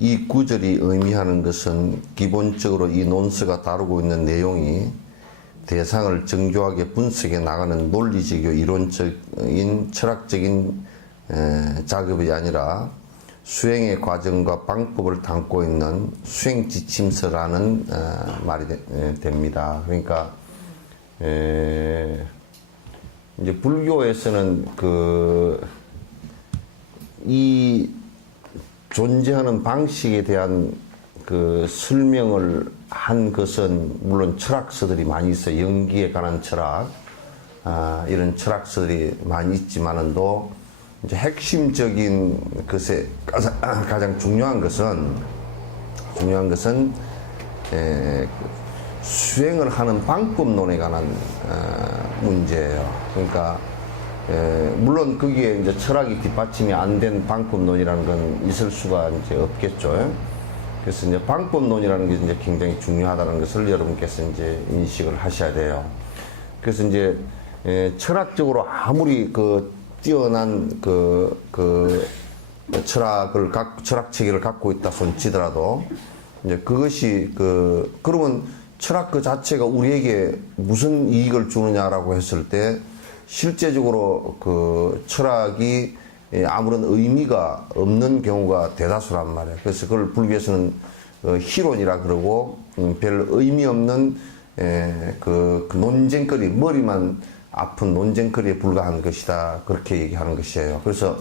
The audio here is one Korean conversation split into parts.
이 구절이 의미하는 것은 기본적으로 이 논서가 다루고 있는 내용이 대상을 정교하게 분석해 나가는 논리적이고 이론적인 철학적인 작업이 아니라 수행의 과정과 방법을 담고 있는 수행 지침서라는 말이 됩니다. 그러니까 이제 불교에서는 이 존재하는 방식에 대한 그 설명을 한 것은 물론 철학서들이 많이 있어요. 연기에 관한 철학, 이런 철학서들이 많이 있지만은도 이제 핵심적인 것에 가장 중요한 것은 수행을 하는 방법론에 관한 문제예요. 그러니까 물론 거기에 이제 철학이 뒷받침이 안 된 방법론이라는 건 있을 수가 이제 없겠죠. 그래서 이제 방법론이라는 게 이제 굉장히 중요하다는 것을 여러분께서 이제 인식을 하셔야 돼요. 그래서 이제 철학적으로 아무리 뛰어난 철학 체계를 갖고 있다 손치더라도 이제 그것이 그러면 철학 그 자체가 우리에게 무슨 이익을 주느냐라고 했을 때 실제적으로 철학이 아무런 의미가 없는 경우가 대다수란 말이에요. 그래서 그걸 불교에서는 희론이라 그러고 별 의미 없는 논쟁거리, 머리만 아픈 논쟁거리에 불과한 것이다. 그렇게 얘기하는 것이에요. 그래서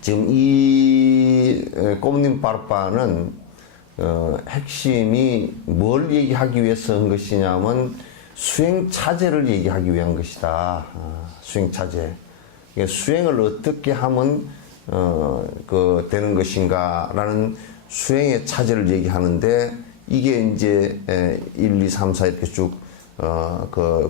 지금 이 꼬문님 빠르빠는 핵심이 뭘 얘기하기 위해서 한 것이냐면 수행차제를 얘기하기 위한 것이다. 수행차제. 수행을 어떻게 하면 되는 것인가라는 수행의 차제를 얘기하는데 이게 이제 1, 2, 3, 4 이렇게 쭉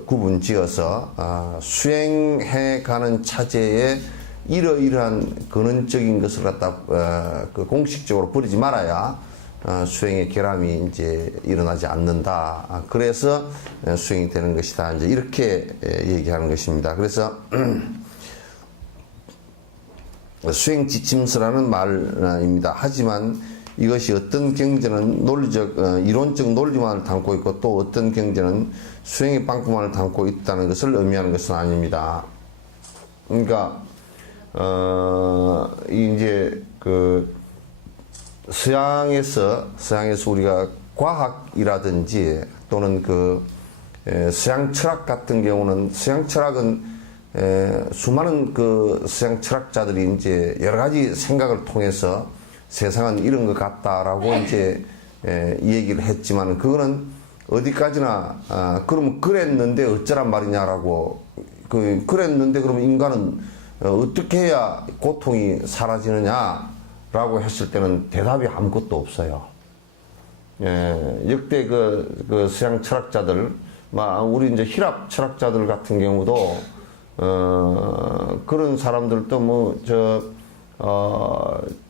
구분 지어서 수행해 가는 차제에 이러이러한 근원적인 것을 갖다 공식적으로 버리지 말아야 수행의 결함이 이제 일어나지 않는다. 그래서 수행이 되는 것이다. 이제 이렇게 얘기하는 것입니다. 그래서 수행 지침서라는 말입니다. 하지만 이것이 어떤 경전은 이론적 논리만을 담고 있고 또 어떤 경전은 수행의 방법만을 담고 있다는 것을 의미하는 것은 아닙니다. 그러니까 이제 서양에서 우리가 과학이라든지 또는 서양 철학 같은 경우는 서양 철학은 수많은 서양 철학자들이 이제 여러 가지 생각을 통해서 세상은 이런 것 같다라고 이제 얘기를 했지만 그거는 어디까지나 그러면 그랬는데 어쩌란 말이냐라고 그랬는데 그러면 인간은 어떻게 해야 고통이 사라지느냐라고 했을 때는 대답이 아무것도 없어요. 역대 서양 철학자들, 우리 이제 힐랍 철학자들 같은 경우도 그런 사람들도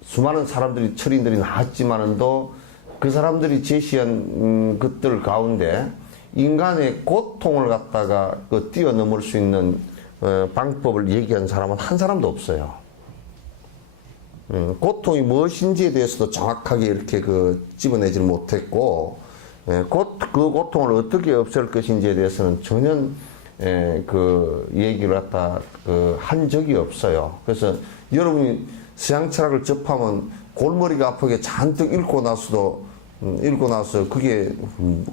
수많은 사람들이 철인들이 나왔지만은도 그 사람들이 제시한 것들 가운데 인간의 고통을 갖다가 뛰어넘을 수 있는 방법을 얘기한 사람은 한 사람도 없어요. 고통이 무엇인지에 대해서도 정확하게 이렇게 집어내지를 못했고 그 고통을 어떻게 없앨 것인지에 대해서는 전혀 얘기를 갖다 한 적이 없어요. 그래서 여러분이 서양 철학을 접하면 골머리가 아프게 잔뜩 읽고 나서 그게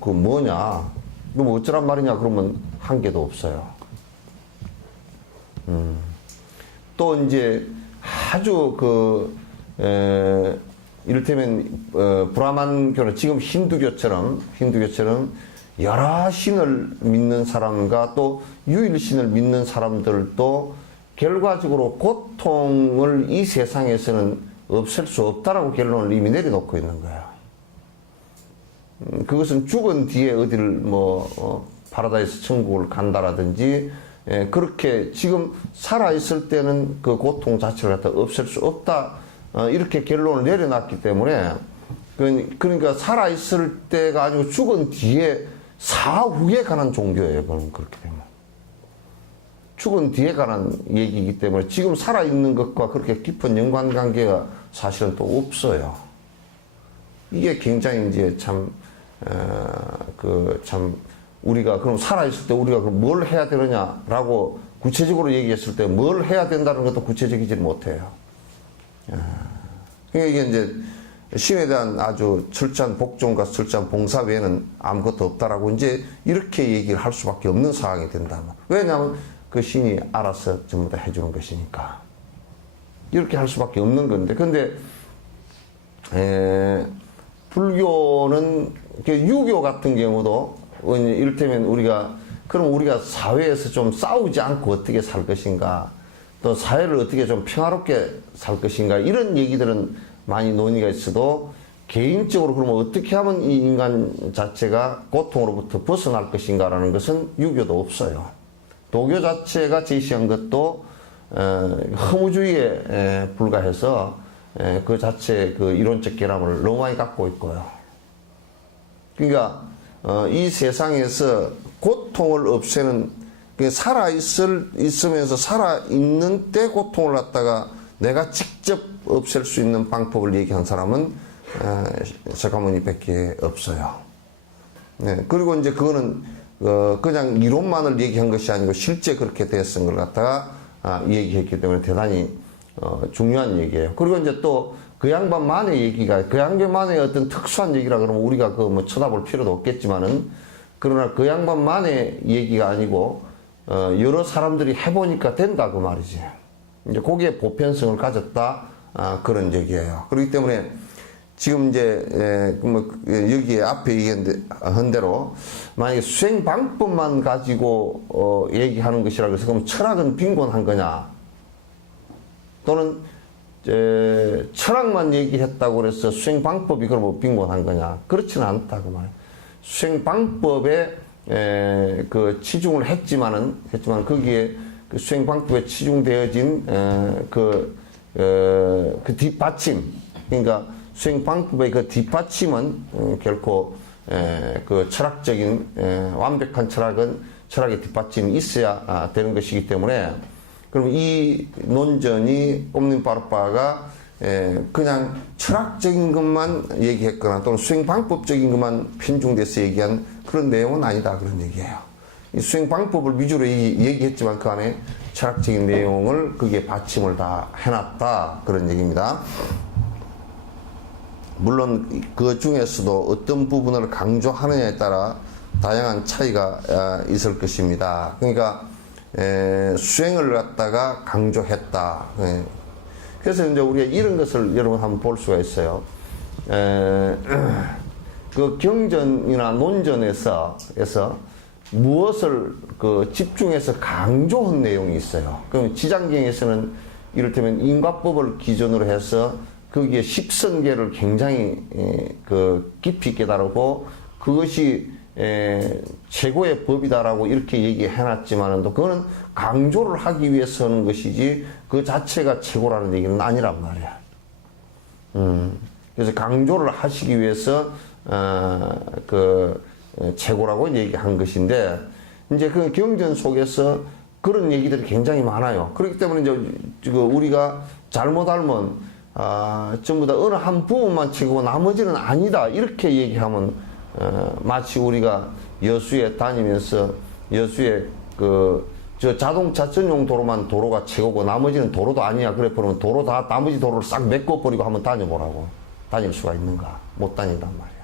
뭐냐, 뭐 어쩌란 말이냐 그러면 한 개도 없어요. 또 이제 아주 이를테면 브라만교는 지금 힌두교처럼 여러 신을 믿는 사람과 또 유일신을 믿는 사람들도 결과적으로 고통을 이 세상에서는 없앨 수 없다라고 결론을 이미 내려놓고 있는 거야. 그것은 죽은 뒤에 어디를 파라다이스 천국을 간다라든지 그렇게 지금 살아있을 때는 그 고통 자체를 갖다 없앨 수 없다. 이렇게 결론을 내려놨기 때문에 그러니까 살아있을 때가 아니고 죽은 뒤에 사후에 관한 종교예요. 그렇게 되면. 죽은 뒤에 관한 얘기이기 때문에 지금 살아있는 것과 그렇게 깊은 연관관계가 사실은 또 없어요. 이게 굉장히 이제 우리가 그럼 살아있을 때 우리가 그럼 뭘 해야 되느냐라고 구체적으로 얘기했을 때 뭘 해야 된다는 것도 구체적이지 못해요. 그러니까 이게 이제 신에 대한 아주 철저한 복종과 철저한 봉사 외에는 아무것도 없다라고 이제 이렇게 얘기를 할 수밖에 없는 상황이 된다. 왜냐하면 그 신이 알아서 전부 다 해주는 것이니까. 이렇게 할 수밖에 없는 건데. 근데, 불교는, 유교 같은 경우도, 이를테면 그럼 우리가 사회에서 좀 싸우지 않고 어떻게 살 것인가, 또 사회를 어떻게 좀 평화롭게 살 것인가, 이런 얘기들은 많이 논의가 있어도, 개인적으로 그러면 어떻게 하면 이 인간 자체가 고통으로부터 벗어날 것인가라는 것은 유교도 없어요. 도교 자체가 제시한 것도, 허무주의에 불과해서, 그 자체의 그 이론적 결함을 너무 많이 갖고 있고요. 그러니까, 이 세상에서 고통을 없애는, 있으면서 살아있는 때 고통을 갖다가 내가 직접 없앨 수 있는 방법을 얘기한 사람은, 석가모니 밖에 없어요. 네. 그리고 이제 그거는, 그냥 이론만을 얘기한 것이 아니고 실제 그렇게 됐은 걸 갖다가, 얘기했기 때문에 대단히, 중요한 얘기예요. 그리고 이제 또 그 양반만의 얘기가, 그 양반만의 어떤 특수한 얘기라 그러면 우리가 쳐다볼 필요도 없겠지만은, 그러나 그 양반만의 얘기가 아니고, 여러 사람들이 해보니까 된다, 그 말이지. 이제 거기에 보편성을 가졌다, 그런 얘기예요. 그렇기 때문에 지금 이제, 여기에 앞에 얘기한 대로, 만약에 수행 방법만 가지고, 얘기하는 것이라 그래서 그럼 철학은 빈곤한 거냐? 또는, 철학만 얘기했다고 그래서 수행 방법이 그러면 빈곤한 거냐? 그렇지는 않다, 그 말. 수행 방법에, 치중을 했지만 거기에 그 수행 방법에 치중되어진, 그 뒷받침. 그러니까 수행 방법의 그 뒷받침은, 결코, 그 철학적인, 완벽한 철학의 뒷받침이 있어야 되는 것이기 때문에, 그럼 이 논전이 꼼님파르파가 그냥 철학적인 것만 얘기했거나 또는 수행 방법적인 것만 편중돼서 얘기한 그런 내용은 아니다, 그런 얘기예요. 이 수행 방법을 위주로 얘기했지만 그 안에 철학적인 내용을 거기에 받침을 다 해놨다, 그런 얘기입니다. 물론 그 중에서도 어떤 부분을 강조하느냐에 따라 다양한 차이가 있을 것입니다. 그러니까 수행을 갖다가 강조했다. 그래서 이제 우리가 이런 것을 여러분 한번 볼 수가 있어요. 그 경전이나 논전에서 무엇을 집중해서 강조한 내용이 있어요. 그럼 지장경에서는 이를테면 인과법을 기준으로 해서 거기에 십선계를 굉장히 깊이 깨달고 그것이 최고의 법이다라고 이렇게 얘기해놨지만은 또 그거는 강조를 하기 위해서 하는 것이지 그 자체가 최고라는 얘기는 아니란 말이야. 그래서 강조를 하시기 위해서 최고라고 얘기한 것인데 이제 그 경전 속에서 그런 얘기들이 굉장히 많아요. 그렇기 때문에 이제 우리가 잘못 알면 전부 다 어느 한 부분만 최고고 나머지는 아니다 이렇게 얘기하면 마치 우리가 여수에 다니면서 여수에 저 자동차 전용 도로가 최고고 나머지는 도로도 아니야. 그래 버리면 나머지 도로를 싹 메꿔버리고 한번 다녀보라고. 다닐 수가 있는가? 못 다닌단 말이야.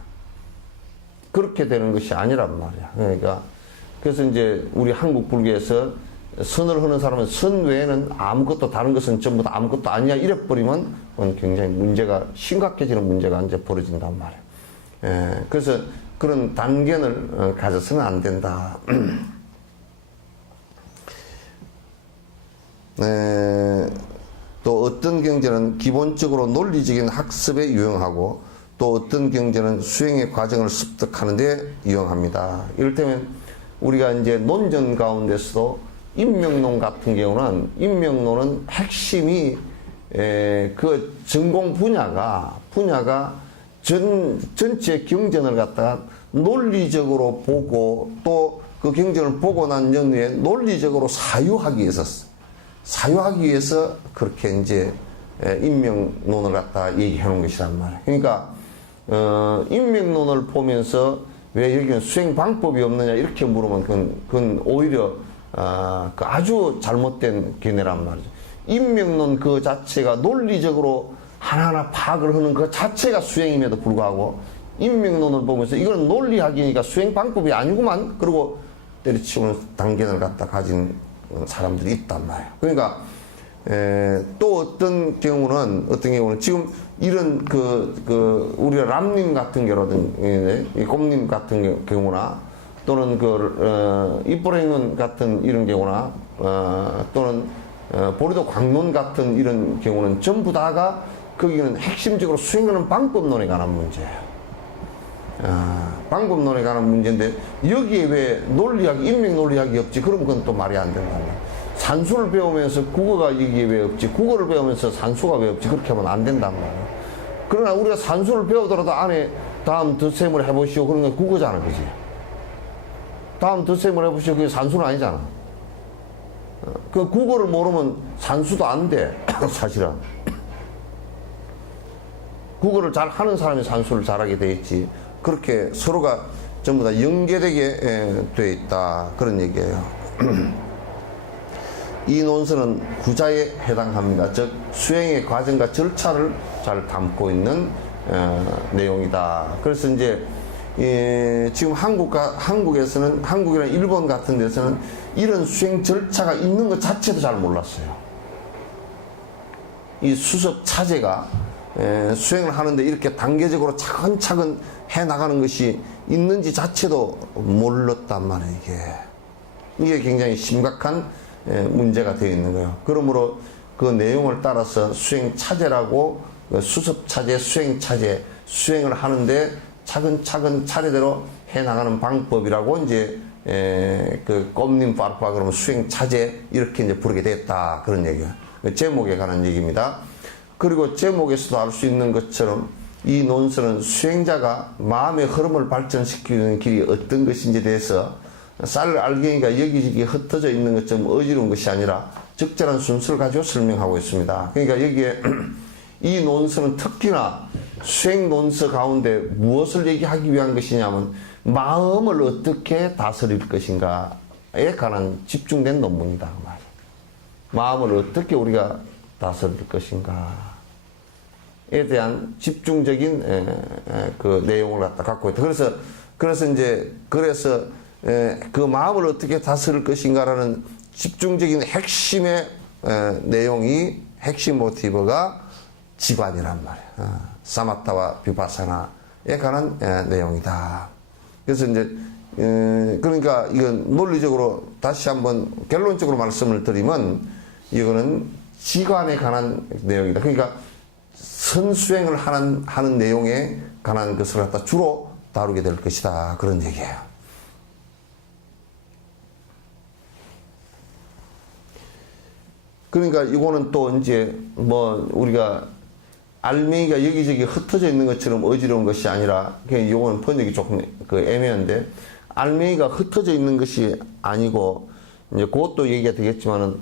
그렇게 되는 것이 아니란 말이야. 그러니까, 그래서 이제 우리 한국 불교에서 선을 하는 사람은 선 외에는 아무것도 다른 것은 전부 다 아무것도 아니야. 이래 버리면 굉장히 심각해지는 문제가 이제 벌어진단 말이야. 그래서 그런 단견을 가져서는 안 된다. 또 어떤 경전은 기본적으로 논리적인 학습에 유용하고 또 어떤 경전은 수행의 과정을 습득하는 데 유용합니다. 이를테면 우리가 이제 논전 가운데서도 인명론 같은 경우는 인명론은 핵심이 그 전공 분야가 전체 경전을 갖다가 논리적으로 보고 또 그 경전을 보고 난 연후에 논리적으로 사유하기 위해서 그렇게 이제 인명론을 갖다 얘기해 놓은 것이란 말이에요. 그러니까 인명론을 보면서 왜 여기는 수행 방법이 없느냐 이렇게 물으면 그건 오히려 그 아주 잘못된 견해란 말이죠. 인명론 그 자체가 논리적으로 하나하나 파악을 하는 그 자체가 수행임에도 불구하고 인명론을 보면서 이건 논리학이니까 수행 방법이 아니구만 그러고 때려치우는 단견을 갖다 가진 사람들이 있단 말이에요. 그러니까 또 어떤 경우는 지금 이런 우리가 람님 같은 경우라든지 꼼님 같은 경우나 또는 이브라임은 같은 이런 경우나 또는 보리도 광론 같은 이런 경우는 전부 다가 거기는 핵심적으로 수행하는 방법론에 관한 문제예요. 방법론에 관한 문제인데 여기에 왜 논리학, 인명 논리학이 없지? 그럼 그건 또 말이 안 된다. 산수를 배우면서 국어가 여기에 왜 없지? 국어를 배우면서 산수가 왜 없지? 그렇게 하면 안 된단 말이에요. 그러나 우리가 산수를 배우더라도 안에 다음 덧셈을 해보시오. 그런 건 국어잖아, 그지? 다음 덧셈을 해보시오. 그게 산수는 아니잖아. 그 국어를 모르면 산수도 안 돼, 사실은. 국어를 잘 하는 사람이 산수를 잘하게 돼 있지. 그렇게 서로가 전부 다 연계되게 돼 있다. 그런 얘기예요. 이 논설은 구자에 해당합니다. 즉 수행의 과정과 절차를 잘 담고 있는 내용이다. 그래서 이제 지금 한국에서는 한국이나 일본 같은 데서는 이런 수행 절차가 있는 것 자체도 잘 몰랐어요. 이 수습 차제가 수행을 하는데 이렇게 단계적으로 차근차근 해 나가는 것이 있는지 자체도 몰랐단 말이에요. 이게 굉장히 심각한 문제가 되어 있는 거예요. 그러므로 그 내용을 따라서 수행 차제라고 수습 차제, 수행 차제, 수행을 하는데 차근차근 차례대로 해 나가는 방법이라고 이제 그 꼼님 파르파 그러면 수행 차제 이렇게 이제 부르게 됐다 그런 얘기예요. 제목에 관한 얘기입니다. 그리고 제목에서도 알 수 있는 것처럼 이 논설은 수행자가 마음의 흐름을 발전시키는 길이 어떤 것인지에 대해서 쌀 알갱이가 여기저기 흩어져 있는 것처럼 어지러운 것이 아니라 적절한 순서를 가지고 설명하고 있습니다. 그러니까 여기에 이 논설은 특히나 수행 논서 가운데 무엇을 얘기하기 위한 것이냐면 마음을 어떻게 다스릴 것인가에 관한 집중된 논문이다. 마음을 어떻게 우리가 다스릴 것인가에 대한 집중적인 그 내용을 갖고 있다. 그래서 그 마음을 어떻게 다스릴 것인가라는 집중적인 핵심의 내용이 핵심 모티브가 지관이란 말이에요. 사마타와 비파사나에 관한 내용이다. 그래서 이제 그러니까 이건 논리적으로 다시 한번 결론적으로 말씀을 드리면 이거는 지관에 관한 내용이다. 그러니까 선수행을 하는 내용에 관한 것을 갖다 주로 다루게 될 것이다. 그런 얘기예요. 그러니까 이거는 또 이제 뭐 우리가 알맹이가 여기저기 흩어져 있는 것처럼 어지러운 것이 아니라 그냥 이거는 번역이 조금 애매한데 알맹이가 흩어져 있는 것이 아니고 이제 그것도 얘기가 되겠지만은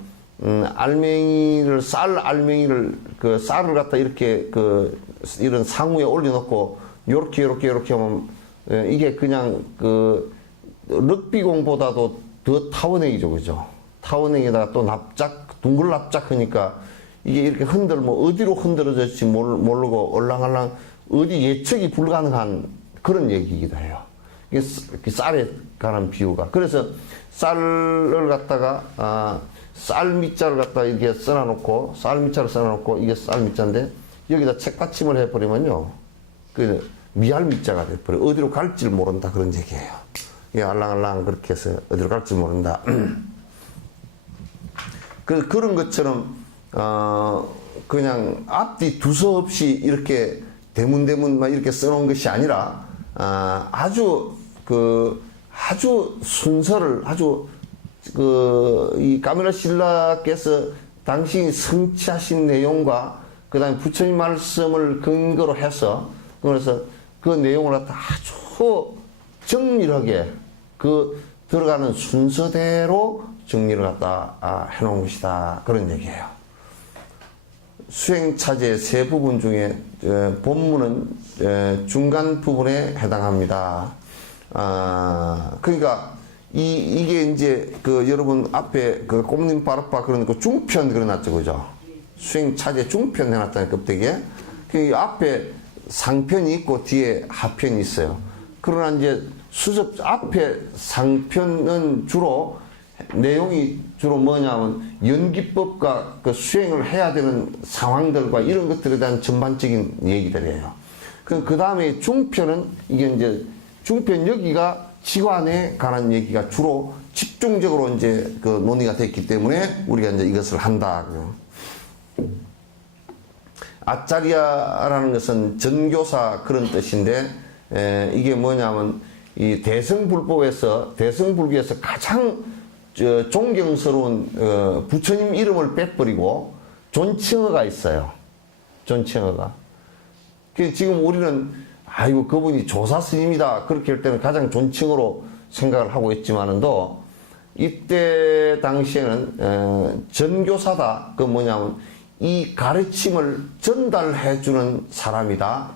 쌀 알맹이를 그 쌀을 갖다 이렇게 이런 상우에 올려놓고 요렇게 하면 이게 그냥 럭비공보다도 더 타원행이죠, 그죠? 타원행에다가 또 둥글 납작하니까 이게 이렇게 어디로 흔들어질지 모르고 얼랑얼랑 어디 예측이 불가능한 그런 얘기이기도 해요. 이게 쌀에 관한 비유가. 그래서 쌀을 갖다가 쌀 밑자를 갖다 이렇게 써놔놓고 이게 쌀 밑자인데 여기다 책받침을 해버리면요 그 미할 밑자가 돼버려. 어디로 갈지를 모른다 그런 얘기예요. 이게 알랑알랑 그렇게 해서 어디로 갈지 모른다. 그런 것처럼 그냥 앞뒤 두서없이 이렇게 대문대문만 이렇게 써놓은 것이 아니라 아주 순서를 이 까미라 신라께서 당시 성취하신 내용과 그 다음에 부처님 말씀을 근거로 해서 그래서 그 내용을 갖다 아주 정밀하게 들어가는 순서대로 정리를 갖다 해놓은 것이다. 그런 얘기예요. 수행차제 세 부분 중에 본문은 중간 부분에 해당합니다. 그러니까 이게 이제 그 여러분 앞에 그 꼼님 바로빠 그런 거 중편 그려놨죠, 그죠? 수행차제 중편 해놨잖아요, 껍데기에. 그 앞에 상편이 있고 뒤에 하편이 있어요. 그러나 이제 수습 앞에 상편은 주로 내용이 주로 뭐냐면 연기법과 그 수행을 해야 되는 상황들과 이런 것들에 대한 전반적인 얘기들이에요. 그 다음에 중편은 이게 이제 중편 여기가 지관에 관한 얘기가 주로 집중적으로 이제 그 논의가 됐기 때문에 우리가 이제 이것을 한다. 아짜리아라는 것은 전교사 그런 뜻인데 이게 뭐냐면 이 대승불교에서 가장 존경스러운 부처님 이름을 빼버리고 존칭어가 있어요. 존칭어가. 지금 우리는 아이고 그분이 조사스님이다 그렇게 할 때는 가장 존칭으로 생각을 하고 있지만은도 이때 당시에는 전교사다. 그 뭐냐면 이 가르침을 전달해 주는 사람이다.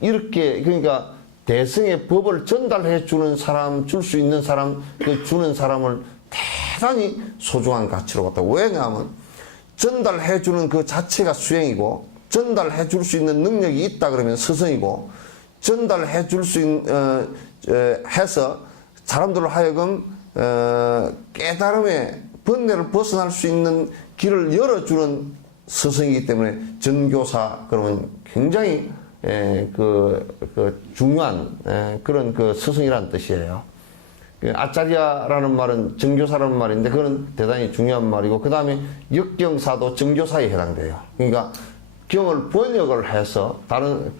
이렇게 그러니까 대승의 법을 전달해 주는 사람, 줄 수 있는 사람, 그 주는 사람을 대단히 소중한 가치로 봤다고. 왜냐하면 전달해 주는 그 자체가 수행이고 전달해 줄 수 있는 능력이 있다 그러면 스승이고 전달해 줄 수 있는 해서 사람들로 하여금 깨달음의 번뇌를 벗어날 수 있는 길을 열어주는 스승이기 때문에 전교사 그러면 굉장히 중요한 그런 그 스승이라는 뜻이에요. 아짜리아라는 말은 정교사라는 말인데 그건 대단히 중요한 말이고 그 다음에 역경사도 정교사에 해당돼요. 그러니까 경을 번역을 해서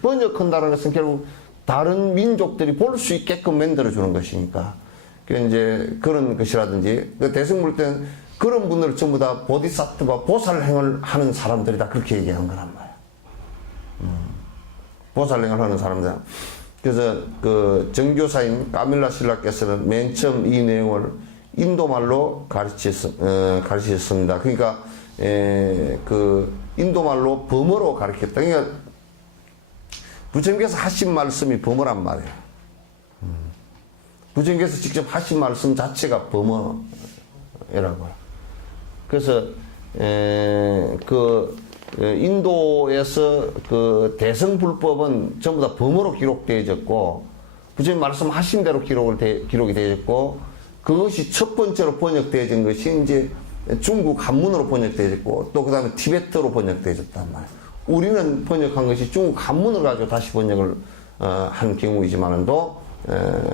번역한다는 것은 결국 다른 민족들이 볼 수 있게끔 만들어주는 것이니까. 이제 그런 것이라든지 대승불 때는 그런 분들 전부 다 보디사트바 보살행을 하는 사람들이다 그렇게 얘기하는 거란 말이에요. 보살행을 하는 사람들. 그래서 그 정교사인 까밀라 신라께서는 맨 처음 이 내용을 인도말로 가르치셨습니다. 그러니까 그 인도말로 범어로 가르쳤다. 그러니까 부처님께서 하신 말씀이 범어란 말이에요. 부처님께서 직접 하신 말씀 자체가 범어라고요. 그래서 인도에서 그 대승불법은 전부 다 범어로 기록되어졌고 부처님 말씀하신 대로 기록이 되어졌고 그것이 첫 번째로 번역되어진 것이 이제 중국 한문으로 번역되어졌고 또 그 다음에 티베트로 번역되어졌단 말이에요. 우리는 번역한 것이 중국 한문을 가지고 다시 번역을 한 경우이지만도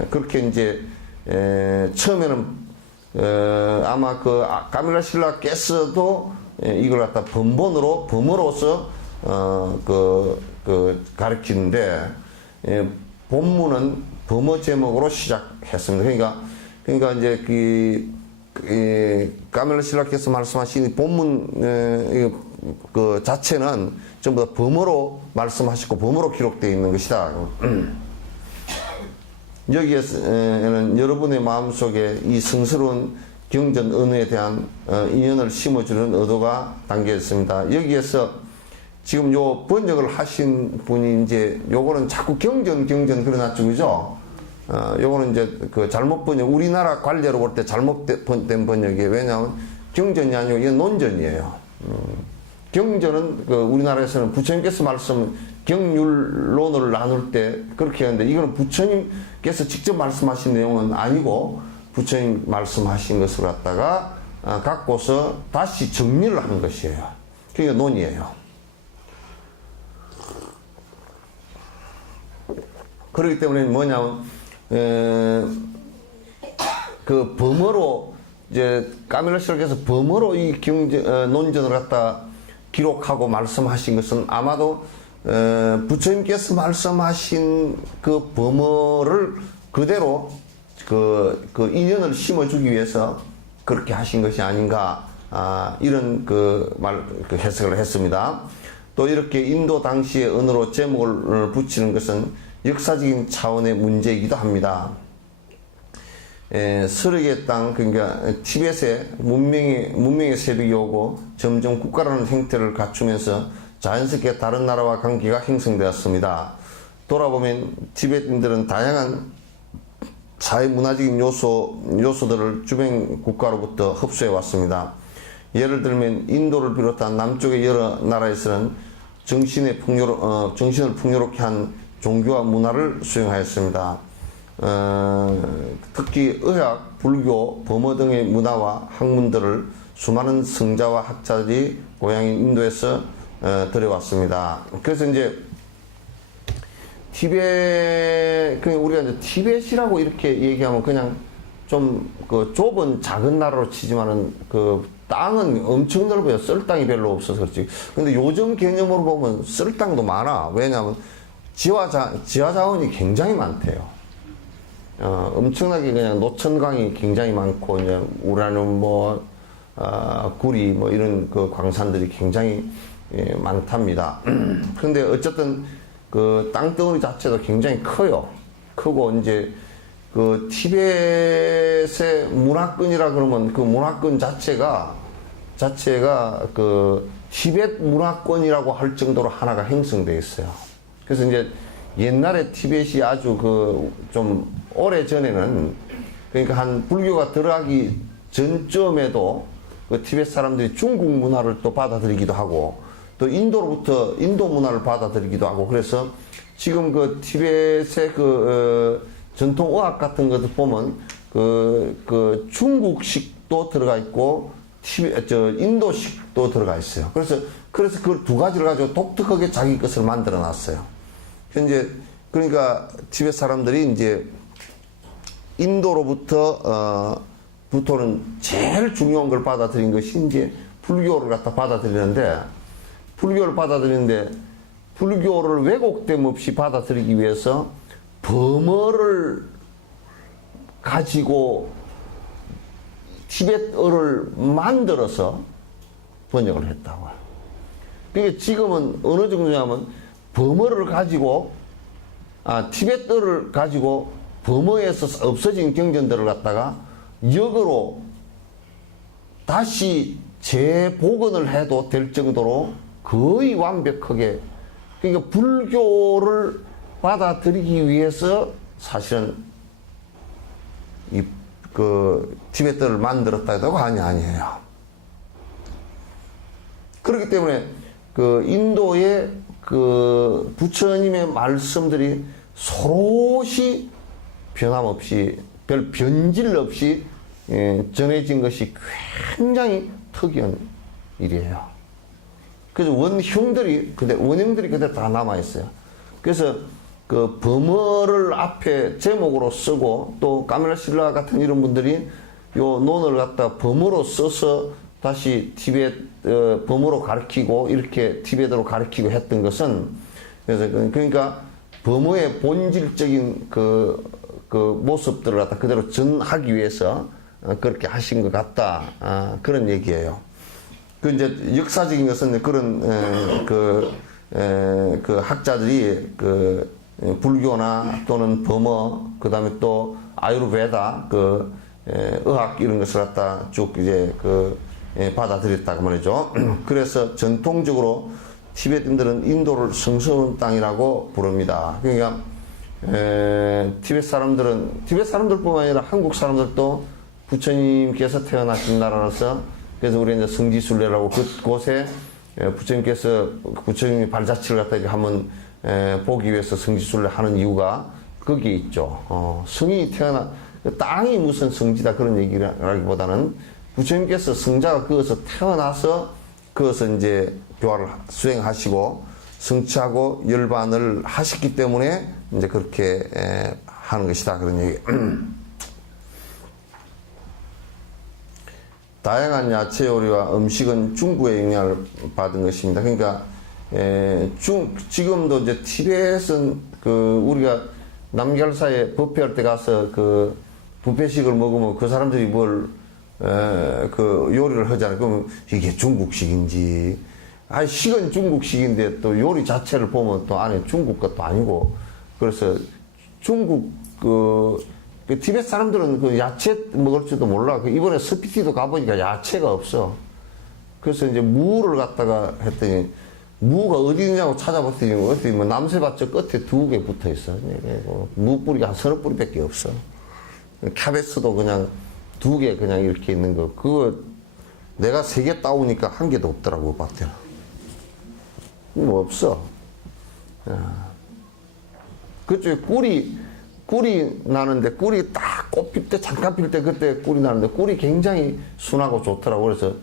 그렇게 이제 처음에는 아마 그 까밀라 신라께서도 이걸 갖다 범어로서 가르치는데 본문은 범어 제목으로 시작했습니다. 그러니까 이제 까밀라 신라께서 말씀하신 이 본문 그 자체는 전부 다 범어로 말씀하시고 범어로 기록되어 있는 것이다. 여기에는 여러분의 마음속에 이 성스러운 경전 언어에 대한 인연을 심어주는 의도가 담겨 있습니다. 여기에서 지금 요 번역을 하신 분이 이제 요거는 자꾸 경전 그려놨죠, 그죠? 요거는 이제 그 잘못 번역, 우리나라 관례로 볼 때 잘못된 번역이에요. 왜냐하면 경전이 아니고 이건 논전이에요. 경전은 그 우리나라에서는 부처님께서 말씀 경률론을 나눌 때 그렇게 하는데 이거는 부처님께서 직접 말씀하신 내용은 아니고 부처님 말씀하신 것을 갖다가 갖고서 다시 정리를 하는 것이에요. 그게 논이에요. 그렇기 때문에 뭐냐면 그 범어로 이제 까밀라 신라께서 범어로 이 논전을 갖다 기록하고 말씀하신 것은 아마도 부처님께서 말씀하신 그 범어를 그대로 그 인연을 심어주기 위해서 그렇게 하신 것이 아닌가 이런 그 해석을 했습니다. 또 이렇게 인도 당시의 언어로 제목을 붙이는 것은 역사적인 차원의 문제이기도 합니다. 서력의 땅, 그러니까 티벳에 문명의 세력이 오고 점점 국가라는 형태를 갖추면서 자연스럽게 다른 나라와 관계가 형성되었습니다. 돌아보면 티베트인들은 다양한 사회 문화적인 요소들을 주변 국가로부터 흡수해 왔습니다. 예를 들면 인도를 비롯한 남쪽의 여러 나라에서는 정신을 풍요롭게 한 종교와 문화를 수용하였습니다. 특히 의학, 불교, 범어 등의 문화와 학문들을 수많은 성자와 학자들이 고향인 인도에서 들여왔습니다. 그래서 이제 우리가 이제 티벳이라고 이렇게 얘기하면 그냥 좀 그 좁은 작은 나라로 치지만은 그 땅은 엄청 넓어요. 쓸 땅이 별로 없어서 그렇지. 근데 요즘 개념으로 보면 쓸 땅도 많아. 왜냐하면 지하 자원이 굉장히 많대요. 엄청나게 그냥 노천강이 굉장히 많고, 이제 우라늄 구리 이런 그 광산들이 굉장히 많답니다. 근데 어쨌든 그 땅덩어리 자체도 굉장히 커요. 크고 이제 그 티벳의 문화권이라 그러면 그 문화권 자체가 그 티벳 문화권이라고 할 정도로 하나가 형성되어 있어요. 그래서 이제 옛날에 티벳이 아주 그 좀 오래 전에는, 그러니까 한 불교가 들어가기 전쯤에도 그 티벳 사람들이 중국 문화를 또 받아들이기도 하고, 또 인도로부터 인도 문화를 받아들이기도 하고, 그래서 지금 그 티벳의 전통 의학 같은 것들 보면 그 중국식도 들어가 있고 인도식도 들어가 있어요. 그래서 그 두 가지를 가지고 독특하게 자기 것을 만들어 놨어요. 그러니까 티벳 사람들이 이제 인도로부터는 제일 중요한 걸 받아들인 것이 이제 불교를 갖다 받아들이는데, 불교를 왜곡됨 없이 받아들이기 위해서 범어를 가지고 티벳어를 만들어서 번역을 했다고요. 그게 지금은 어느 정도냐면 범어를 가지고 티벳어를 가지고 범어에서 없어진 경전들을 갖다가 역으로 다시 재복원을 해도 될 정도로 거의 완벽하게, 그러니까 불교를 받아들이기 위해서 사실은 그 티베트를 만들었다고 아니에요. 그렇기 때문에 그 인도의 그 부처님의 말씀들이 서로시 변함없이, 별 변질 없이 전해진 것이 굉장히 특이한 일이에요. 그래서 원형들이 그대로 다 남아있어요. 그래서 그 범어를 앞에 제목으로 쓰고, 또 까멜라 신라 같은 이런 분들이 요 논을 갖다 범어로 써서 다시 티벳 범어로 가르치고 이렇게 티벳으로 가르치고 했던 것은, 그래서 그러니까 범어의 본질적인 그 모습들을 갖다 그대로 전하기 위해서 그렇게 하신 것 같다, 그런 얘기예요. 그 이제 역사적인 것은 그런 그 학자들이 그 불교나 또는 범어, 그 다음에 또 아유르베다, 의학 이런 것을 갖다 쭉 이제 받아들였다고 말이죠. 그래서 전통적으로 티베트인들은 인도를 성스러운 땅이라고 부릅니다. 그러니까 티베트 사람들뿐만 아니라 한국 사람들도 부처님께서 태어나신 나라라서, 그래서 우리 이제 성지순례라고 그곳에 부처님이 발자취를 갖다 이렇게 한번 보기 위해서 성지순례 하는 이유가 거기에 있죠. 성인이 땅이 무슨 성지다 그런 얘기라기보다는 부처님께서 성자가 그것을 태어나서 그것을 이제 교화를 수행하시고 성취하고 열반을 하셨기 때문에 이제 그렇게 하는 것이다, 그런 얘기. 다양한 야채 요리와 음식은 중국의 영향을 받은 것입니다. 그러니까 지금도 이제 티벳은 우리가 남결사에 뷔페할 때 가서 뷔페식을 먹으면 그 사람들이 요리를 하잖아요. 그러면 이게 중국식인지, 식은 중국식인데 또 요리 자체를 보면 또 안에 중국 것도 아니고, 그래서 중국 티벳 사람들은 야채 먹을 줄도 몰라. 이번에 스피티도 가보니까 야채가 없어. 그래서 이제 무를 갖다가 했더니 무가 어디 있냐고 찾아봤더니 어디 뭐 남새밭 저 끝에 2개 붙어 있어. 무 뿌리가 한 30뿌리밖에 없어. 캐베츠도 그냥 2개 그냥 이렇게 있는 거. 그거 내가 3개 따오니까 1개도 없더라고 밭에. 뭐 없어. 그쪽에 꿀이 나는데 꿀이 딱 꽃 필 때 잠깐 필 때 그때 꿀이 나는데 꿀이 굉장히 순하고 좋더라고. 그래서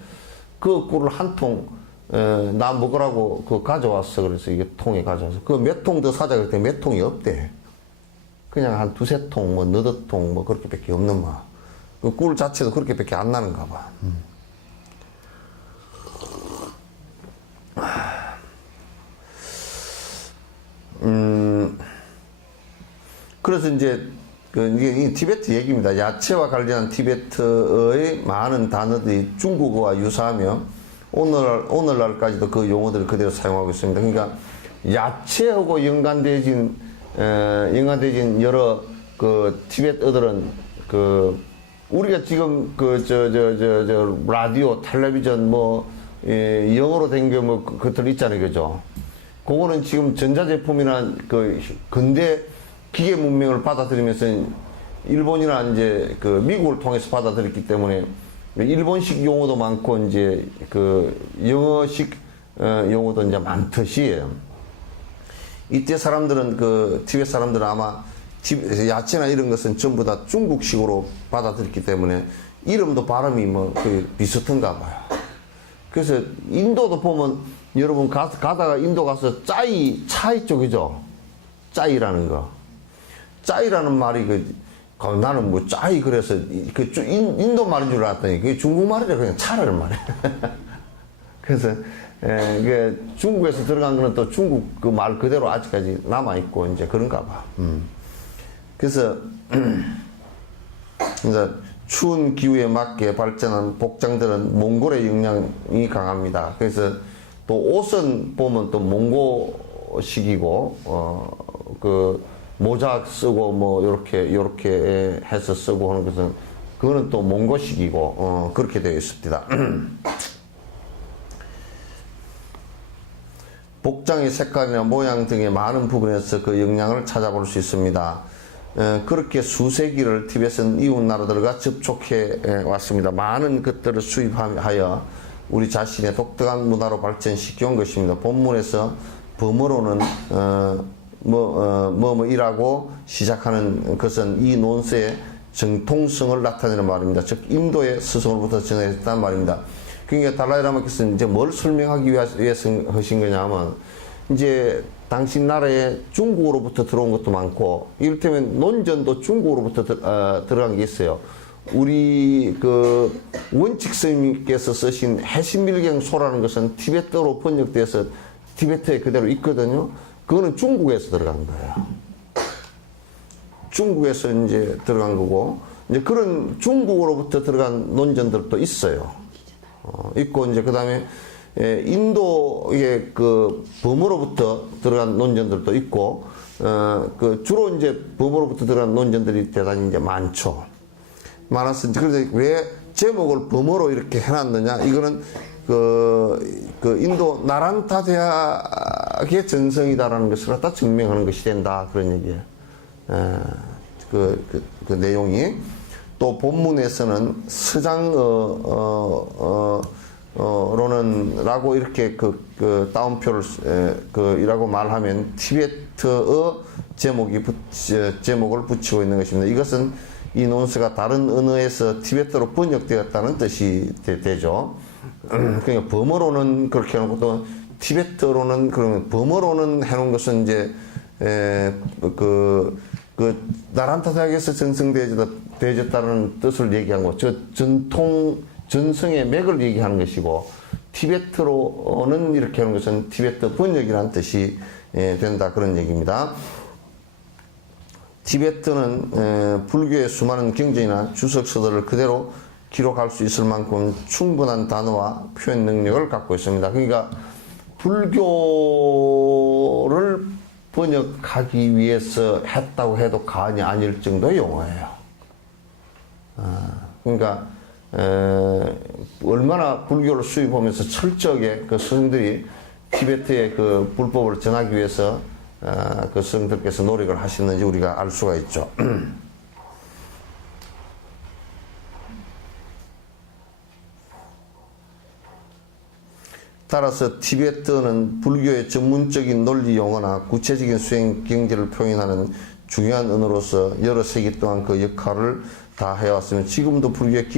그 꿀을 한 통 나 먹으라고 그거 가져왔어. 그래서 이게 통에 가져와서 그 몇 통 더 사자 그랬더니 몇 통이 없대. 그냥 한 2~3통 뭐 너댓 통 뭐 그렇게밖에 없는 거. 그 꿀 자체도 그렇게밖에 안 나는가 봐. 그래서 이제 이게 티베트 얘기입니다. 야채와 관련한 티베트의 많은 단어들이 중국어와 유사하며 오늘날까지도 그 용어들을 그대로 사용하고 있습니다. 그러니까 야채하고 연관되진 여러 그 티베트어들은 그 우리가 지금 저 라디오, 텔레비전 뭐 영어로 된 게 뭐 그것들 있잖아요, 그죠? 그거는 지금 전자제품이나 그 근대 기계 문명을 받아들이면서 일본이나 이제 그 미국을 통해서 받아들였기 때문에 일본식 용어도 많고 이제 그 영어식 용어도 이제 많듯이 이때 사람들은 그 티베트 사람들은 아마 야채나 이런 것은 전부 다 중국식으로 받아들였기 때문에 이름도 발음이 뭐 거의 비슷한가 봐요. 그래서 인도도 보면 여러분 가다가 인도 가서 차이 쪽이죠. 짜이라는 거. 짜이라는 말이 나는 뭐 짜이 그래서 인도 말인 줄 알았더니 그게 중국말이래. 그냥 차라는 말이야. 그래서 그 중국에서 들어간 거는 또 중국 그 말 그대로 아직까지 남아 있고 이제 그런가 봐. 그래서 이제 추운 기후에 맞게 발전한 복장들은 몽골의 영향이 강합니다. 그래서 또 옷은 보면 또 몽고식이고 그 모자 쓰고 뭐 요렇게 해서 쓰고 하는 것은 그거는 또 몽고식이고 그렇게 되어 있습니다. 복장의 색깔이나 모양 등의 많은 부분에서 그 영향을 찾아볼 수 있습니다. 그렇게 수세기를 티베트는 이웃 나라들과 접촉해 왔습니다. 많은 것들을 수입하여 우리 자신의 독특한 문화로 발전시켜 온 것입니다. 본문에서 범어로는 뭐이라고 시작하는 것은 이 논세의 정통성을 나타내는 말입니다. 즉 인도의 스승으로부터 전해졌다는 말입니다. 그러니까 달라이라마께서는 이제 뭘 설명하기 위해서 하신 거냐면 이제 당신 나라에 중국으로부터 들어온 것도 많고 이를테면 논전도 중국으로부터 들어간 게 있어요. 우리 그 원칙 스님께서 쓰신 해신밀경소라는 것은 티베트어로 번역돼서 티베트에 그대로 있거든요. 그거는 중국에서 들어간 거예요. 중국에서 이제 들어간 거고 이제 그런 중국으로부터 들어간 논전들도 있어요. 있고 이제 그 다음에 인도의 그 범어로부터 들어간 논전들도 있고 그 주로 이제 범어로부터 들어간 논전들이 대단히 이제 많죠. 많았어. 그래서 왜 제목을 범어로 이렇게 해놨느냐? 이거는 그 인도 나란타 대학의 전성이다라는 것을 갖다 증명하는 것이 된다. 그런 얘기예요. 그 내용이. 또 본문에서는 서장어로는 라고 이렇게 그 따옴표를 이라고 말하면 티베트어 제목을 붙이고 있는 것입니다. 이것은 이 논스가 다른 언어에서 티베트로 번역되었다는 뜻이 되죠. 그러니까 범어로는 그렇게 해놓고 또 티베트어로는 그러면 범어로는 해놓은 것은 이제 나란타 대학에서 전성되어졌다는 뜻을 얘기한 거. 전성의 맥을 얘기하는 것이고 티베트로는 이렇게 하는 것은 티베트 번역이라는 뜻이 된다. 그런 얘기입니다. 티베트는 불교의 수많은 경전이나 주석서들을 그대로 기록할 수 있을 만큼 충분한 단어와 표현 능력을 갖고 있습니다. 그러니까 불교를 번역하기 위해서 했다고 해도 과언이 아닐 정도의 용어예요. 그러니까 얼마나 불교를 수입하면서 철저하게 그 스승들이 티베트의 그 불법을 전하기 위해서 그 스승들께서 노력을 하시는지 우리가 알 수가 있죠. 따라서 티베트는 불교의 전문적인 논리 용어나 구체적인 수행 경지를 표현하는 중요한 언어로서 여러 세기 동안 그 역할을 다 해왔으며 지금도 불교의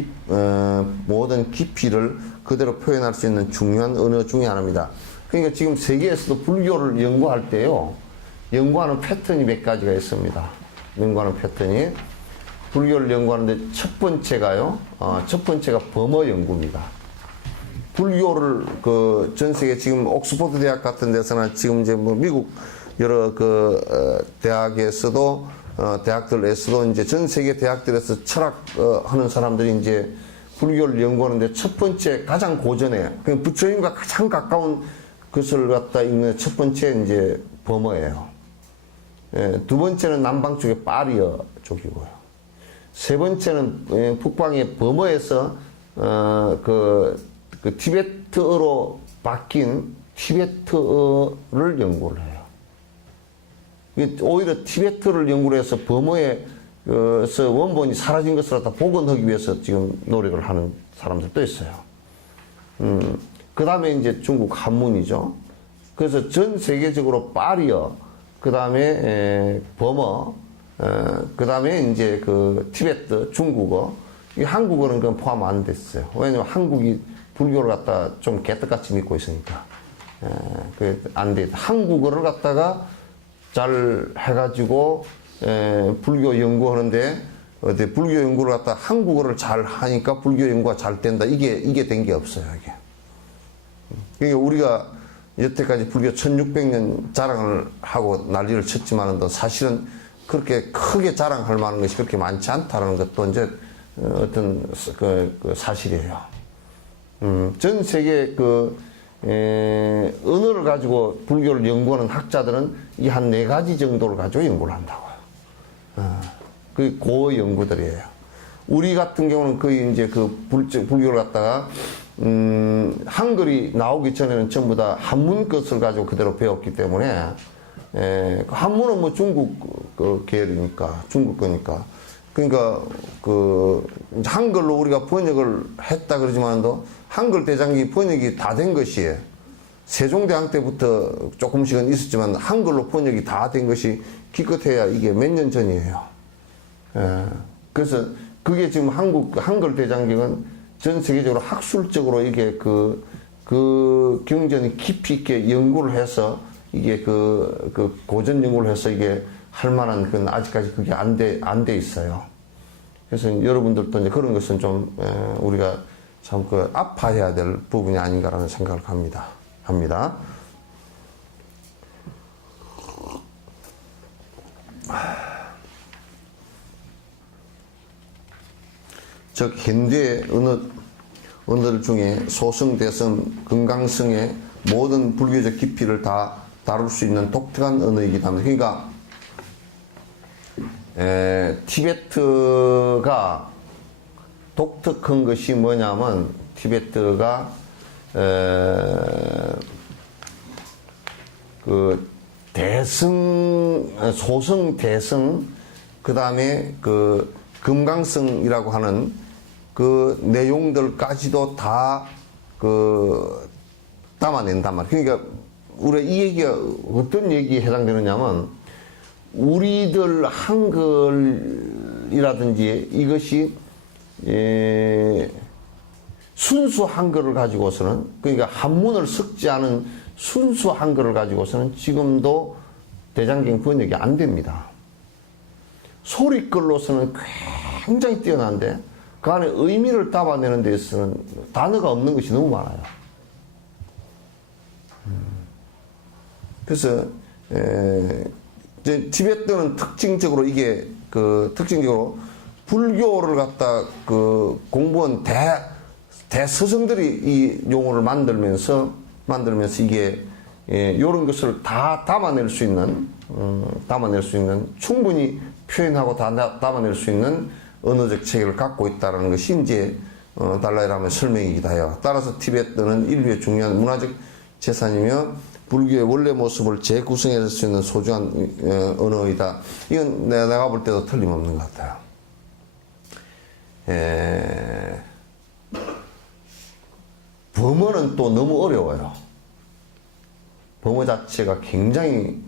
모든 깊이를 그대로 표현할 수 있는 중요한 언어 중에 하나입니다. 그러니까 지금 세계에서도 불교를 연구할 때요, 연구하는 패턴이 몇 가지가 있습니다. 연구하는 패턴이. 불교를 연구하는데 첫 번째가요, 첫 번째가 범어 연구입니다. 불교를 그 전 세계 지금 옥스퍼드 대학 같은 데서나 지금 이제 뭐 미국 여러 그 대학에서도 대학들에서도 이제 전 세계 대학들에서 철학 하는 사람들이 이제 불교를 연구하는데 첫 번째 가장 고전에 그 부처님과 가장 가까운 것을 갖다 읽는 첫 번째 이제 범어예요. 두 번째는 남방 쪽의 파리어 쪽이고요. 세 번째는 북방의 범어에서 그 티베트어로 바뀐 티베트어를 연구를 해요. 오히려 티베트를 연구를 해서 범어에서 원본이 사라진 것을 갖다 복원하기 위해서 지금 노력을 하는 사람들도 있어요. 그 다음에 이제 중국 한문이죠. 그래서 전 세계적으로 파리어, 그 다음에 범어, 그 다음에 이제 그 티베트, 중국어, 이 한국어는 그건 포함 안 됐어요. 왜냐면 한국이 불교를 갖다 좀 개떡같이 믿고 있으니까. 안 돼. 한국어를 갖다가 잘 해가지고, 불교 연구하는데, 어디 불교 연구를 갖다 한국어를 잘 하니까 불교 연구가 잘 된다. 이게 된 게 없어요, 이게. 그러니까 우리가 여태까지 불교 1600년 자랑을 하고 난리를 쳤지만은 사실은 그렇게 크게 자랑할 만한 것이 그렇게 많지 않다는 것도 이제 어떤 그 사실이에요. 전 세계 언어를 가지고 불교를 연구하는 학자들은 이 한 4가지 정도를 가지고 연구를 한다고요. 그게 고 연구들이에요. 우리 같은 경우는 거의 이제 그 불교를 갖다가, 한글이 나오기 전에는 전부 다 한문 것을 가지고 그대로 배웠기 때문에, 한문은 뭐 중국 계열이니까, 중국 거니까. 그러니까 한글로 우리가 번역을 했다 그러지만도 한글 대장기 번역이 다 된 것이 세종대왕 때부터 조금씩은 있었지만 한글로 번역이 다 된 것이 기껏해야 이게 몇 년 전이에요. 그래서 그게 지금 한글 대장경은 전 세계적으로 학술적으로 이게 그 경전이 깊이 있게 연구를 해서 이게 그 고전 연구를 해서 이게 할 만한 건 아직까지 그게 안 돼 있어요. 그래서 여러분들도 이제 그런 것은 좀 우리가 참 아파해야 될 부분이 아닌가라는 생각을 합니다. 즉 현대의 언어들 중에 소성, 대성, 건강성의 모든 불교적 깊이를 다 다룰 수 있는 독특한 언어이기도 합니다. 그러니까 티베트가 독특한 것이 뭐냐면 티베트가 그 소성, 대성, 그 다음에 그 금강성이라고 하는 그 내용들까지도 다 담아낸단 말이에요. 그러니까 우리가 이 얘기가 어떤 얘기에 해당되느냐면 우리들 한글이라든지 이것이 순수 한글을 가지고서는, 그러니까 한문을 섞지 않은 순수 한글을 가지고서는 지금도 대장경 번역이 안 됩니다. 소리글로서는 굉장히 뛰어난데 그 안에 의미를 담아내는 데 있어서는 단어가 없는 것이 너무 많아요. 그래서 이제 티베트는 특징적으로 특징적으로 불교를 갖다 공부한 대스승들이 이 용어를 만들면서 이게 이런 것을 다 담아낼 수 있는 충분히 표현하고 다 담아낼 수 있는 언어적 체계를 갖고 있다는 것이 이제 달라이라마의 설명이기도 해요. 따라서 티베트는 인류의 중요한 문화적 재산이며 불교의 원래 모습을 재구성해 줄 수 있는 소중한 언어이다. 이건 내가 볼 때도 틀림없는 것 같아요. 범어는 또 너무 어려워요. 범어 자체가 굉장히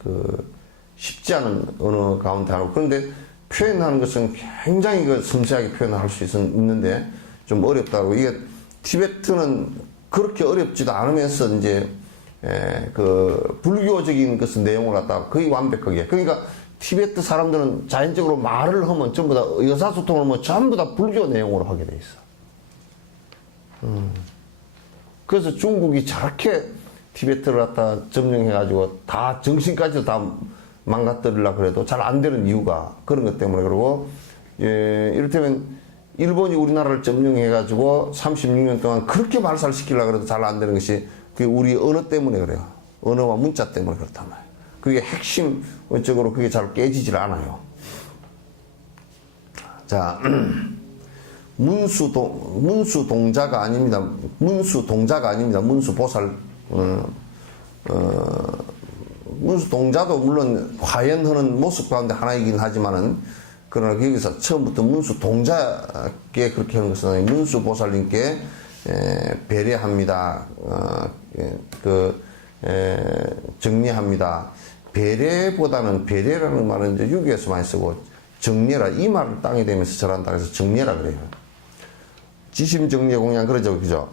쉽지 않은 언어 가운데 하나고, 그런데 표현하는 것은 굉장히 섬세하게 표현할 수 있는데 좀 어렵다고. 이게 티베트는 그렇게 어렵지도 않으면서 이제 불교적인 것은 내용을 갖다가 거의 완벽하게. 그러니까 티베트 사람들은 자연적으로 말을 하면 전부 다 의사소통을 뭐 전부 다 불교 내용으로 하게 돼 있어. 그래서 중국이 저렇게 티베트를 갖다 점령해가지고 다 정신까지도 다 망가뜨리려고 그래도 잘 안 되는 이유가 그런 것 때문에 그러고, 이를테면 일본이 우리나라를 점령해가지고 36년 동안 그렇게 발살시키려고 해도 잘 안 되는 것이 그게 우리 언어 때문에 그래요. 언어와 문자 때문에 그렇단 말이에요. 그게 핵심적으로 그게 잘 깨지질 않아요. 자, 문수동자가 아닙니다. 문수동자가 아닙니다. 문수보살. 문수동자도 물론 화연하는 모습 가운데 하나이긴 하지만은, 그러나 거기서 처음부터 문수동자께 그렇게 하는 것은 아니고 문수보살님께 배려합니다. 정리합니다. 배려보다는, 배려라는 말은 이제 유교에서 많이 쓰고, 정례라, 이 말을 땅에 대면서 절한다 해서 정례라 그래요. 지심정례 공양 그러죠, 그죠?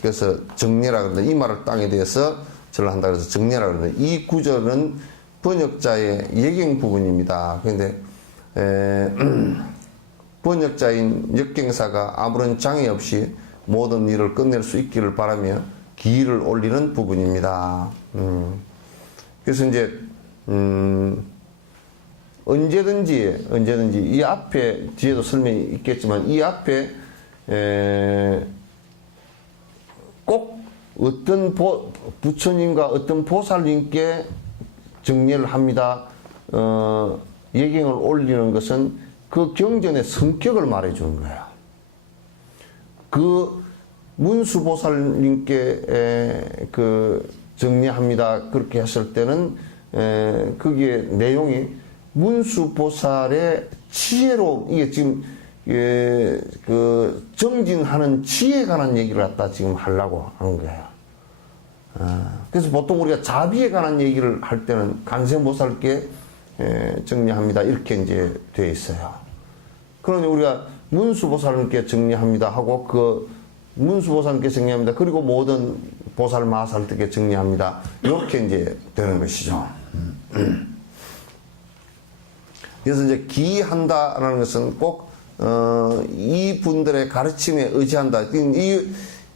그래서 정례라 그러는데, 이 말을 땅에 대해서 절한다 그래서 정례라 그러는데, 이 구절은 번역자의 예경 부분입니다. 그런데 번역자인 역경사가 아무런 장애 없이 모든 일을 끝낼 수 있기를 바라며 기를 올리는 부분입니다. 그래서 이제 언제든지 이 앞에, 뒤에도 설명이 있겠지만, 이 앞에 꼭 어떤 부처님과 어떤 보살님께 정례를 합니다. 예경을 올리는 것은 그 경전의 성격을 말해주는 거야. 그 문수보살님께 정례합니다. 그렇게 했을 때는 거기에 내용이 문수보살의 지혜로, 이게 지금 정진하는 지혜에 관한 얘기를 갖다 지금 하려고 하는 거예요. 그래서 보통 우리가 자비에 관한 얘기를 할 때는 간세보살께 정례합니다. 이렇게 이제 되어 있어요. 그러니 우리가 문수보살님께 정례합니다 하고, 그 문수보살님께 정례합니다. 그리고 모든 보살 마살들께 정례합니다. 이렇게 이제 되는 것이죠. 그래서 이제 기한다라는 것은 꼭 이 분들의 가르침에 의지한다.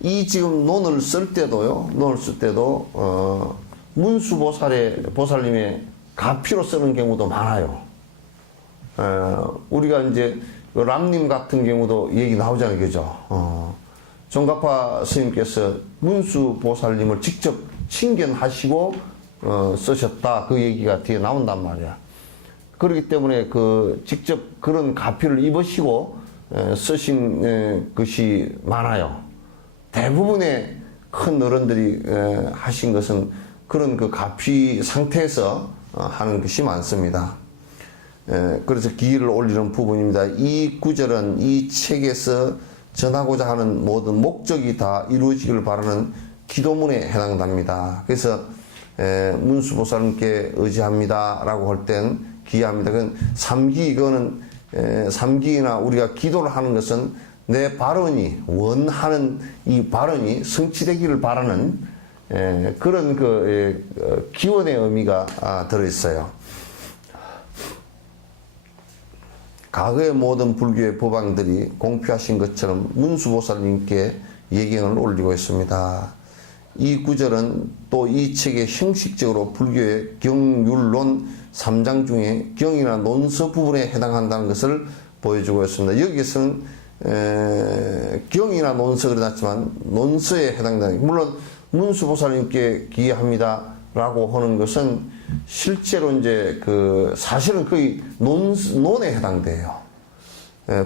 이 지금 논을 쓸 때도요, 보살님의 가피로 쓰는 경우도 많아요. 우리가 이제 람님 같은 경우도 얘기 나오잖아요, 그죠? 종가파 스님께서 문수보살님을 직접 친견하시고 쓰셨다, 그 얘기가 뒤에 나온단 말이야. 그렇기 때문에 직접 그런 가피를 입으시고 쓰신 것이 많아요. 대부분의 큰 어른들이 하신 것은 그런 가피 상태에서 하는 것이 많습니다. 그래서 기를 올리는 부분입니다. 이 구절은 이 책에서 전하고자 하는 모든 목적이 다 이루어지기를 바라는 기도문에 해당됩니다. 그래서 문수보살님께 의지합니다 라고 할 땐 기합니다. 그건 이거는 삼기나 우리가 기도를 하는 것은 내 발언이, 원하는 이 발언이 성취되기를 바라는 그런 기원의 의미가 들어있어요. 과거의 모든 불교의 법왕들이 공표하신 것처럼 문수보살님께 예경을 올리고 있습니다. 이 구절은 또 이 책의 형식적으로 불교의 경율론 3장 중에 경이나 논서 부분에 해당한다는 것을 보여주고 있습니다. 여기서는 경이나 논서 그러놨지만 논서에 해당되는, 물론 문수보살님께 기합니다 라고 하는 것은 실제로 이제 사실은 거의 논에 해당돼요.